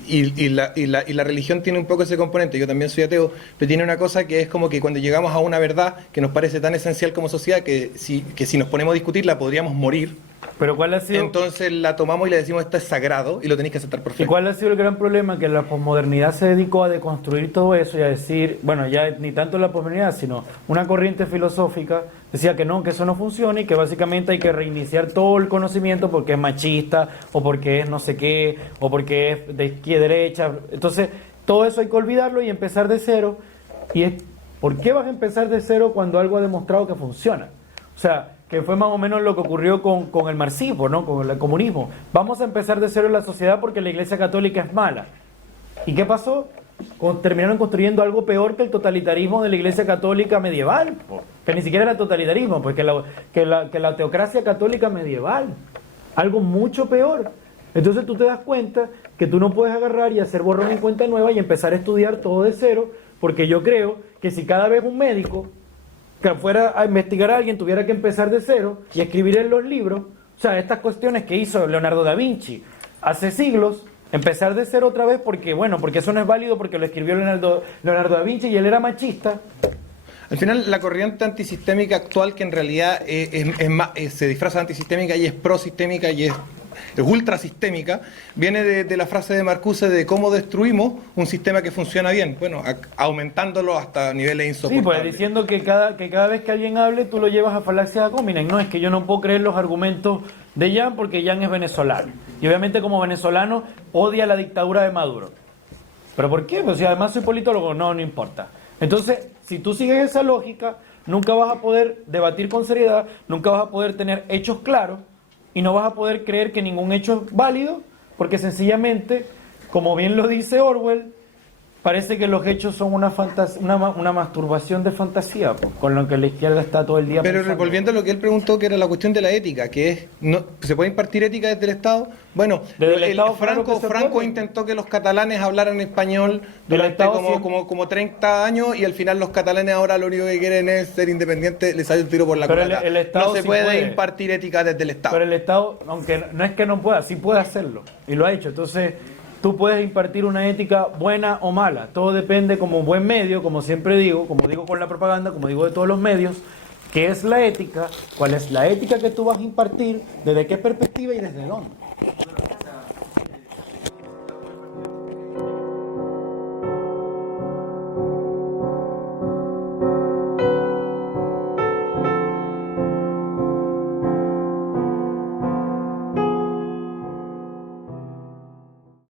la religión tiene un poco ese componente. Yo también soy ateo, pero tiene una cosa que es como que cuando llegamos a una verdad que nos parece tan esencial como sociedad que si nos ponemos a discutirla podríamos morir. Pero ¿cuál ha sido? Entonces la tomamos y le decimos esto es sagrado y lo tenéis que aceptar perfecto. ¿Y cuál ha sido el gran problema? Que la posmodernidad se dedicó a deconstruir todo eso y a decir, bueno, ya ni tanto la posmodernidad, sino una corriente filosófica decía que no, que eso no funciona y que básicamente hay que reiniciar todo el conocimiento porque es machista o porque es no sé qué o porque es de izquierda derecha. Entonces todo eso hay que olvidarlo y empezar de cero. Y es, ¿por qué vas a empezar de cero cuando algo ha demostrado que funciona? O sea, que fue más o menos lo que ocurrió con el marxismo, ¿no? Con el comunismo. Vamos a empezar de cero en la sociedad porque la Iglesia Católica es mala. ¿Y qué pasó? Terminaron construyendo algo peor que el totalitarismo de la Iglesia Católica medieval, que ni siquiera era totalitarismo, pues que la teocracia católica medieval. Algo mucho peor. Entonces tú te das cuenta que tú no puedes agarrar y hacer borrón en cuenta nueva y empezar a estudiar todo de cero, porque yo creo que si cada vez un médico que fuera a investigar a alguien tuviera que empezar de cero y escribir en los libros, o sea, estas cuestiones que hizo Leonardo da Vinci hace siglos, empezar de cero otra vez porque, bueno, porque eso no es válido porque lo escribió Leonardo da Vinci y él era machista. Al final, la corriente antisistémica actual, que en realidad se disfraza de antisistémica y es prosistémica y es ultrasistémica, viene de la frase de Marcuse de cómo destruimos un sistema que funciona bien, bueno, aumentándolo hasta niveles insoportables. Sí, pues diciendo que cada vez que alguien hable tú lo llevas a falacias ad hominem. No, es que yo no puedo creer los argumentos de Jan porque Jan es venezolano. Y obviamente como venezolano odia la dictadura de Maduro. ¿Pero por qué? Pues si además soy politólogo, no importa. Entonces, si tú sigues esa lógica, nunca vas a poder debatir con seriedad, nunca vas a poder tener hechos claros, y no vas a poder creer que ningún hecho es válido, porque sencillamente, como bien lo dice Orwell, parece que los hechos son una masturbación de fantasía, pues, con lo que la izquierda está todo el día Pero pensando. volviendo a lo que él preguntó, que era la cuestión de la ética, que es, ¿se puede impartir ética desde el Estado? Bueno, Franco intentó que los catalanes hablaran español durante como 30 años y al final los catalanes ahora lo único que quieren es ser independientes, les sale un tiro por la culata. No se puede impartir ética desde el Estado. Pero el Estado, aunque no es que no pueda, sí puede hacerlo, y lo ha hecho. Entonces, tú puedes impartir una ética buena o mala, todo depende como buen medio, como siempre digo, como digo con la propaganda, como digo de todos los medios, qué es la ética, cuál es la ética que tú vas a impartir, desde qué perspectiva y desde dónde.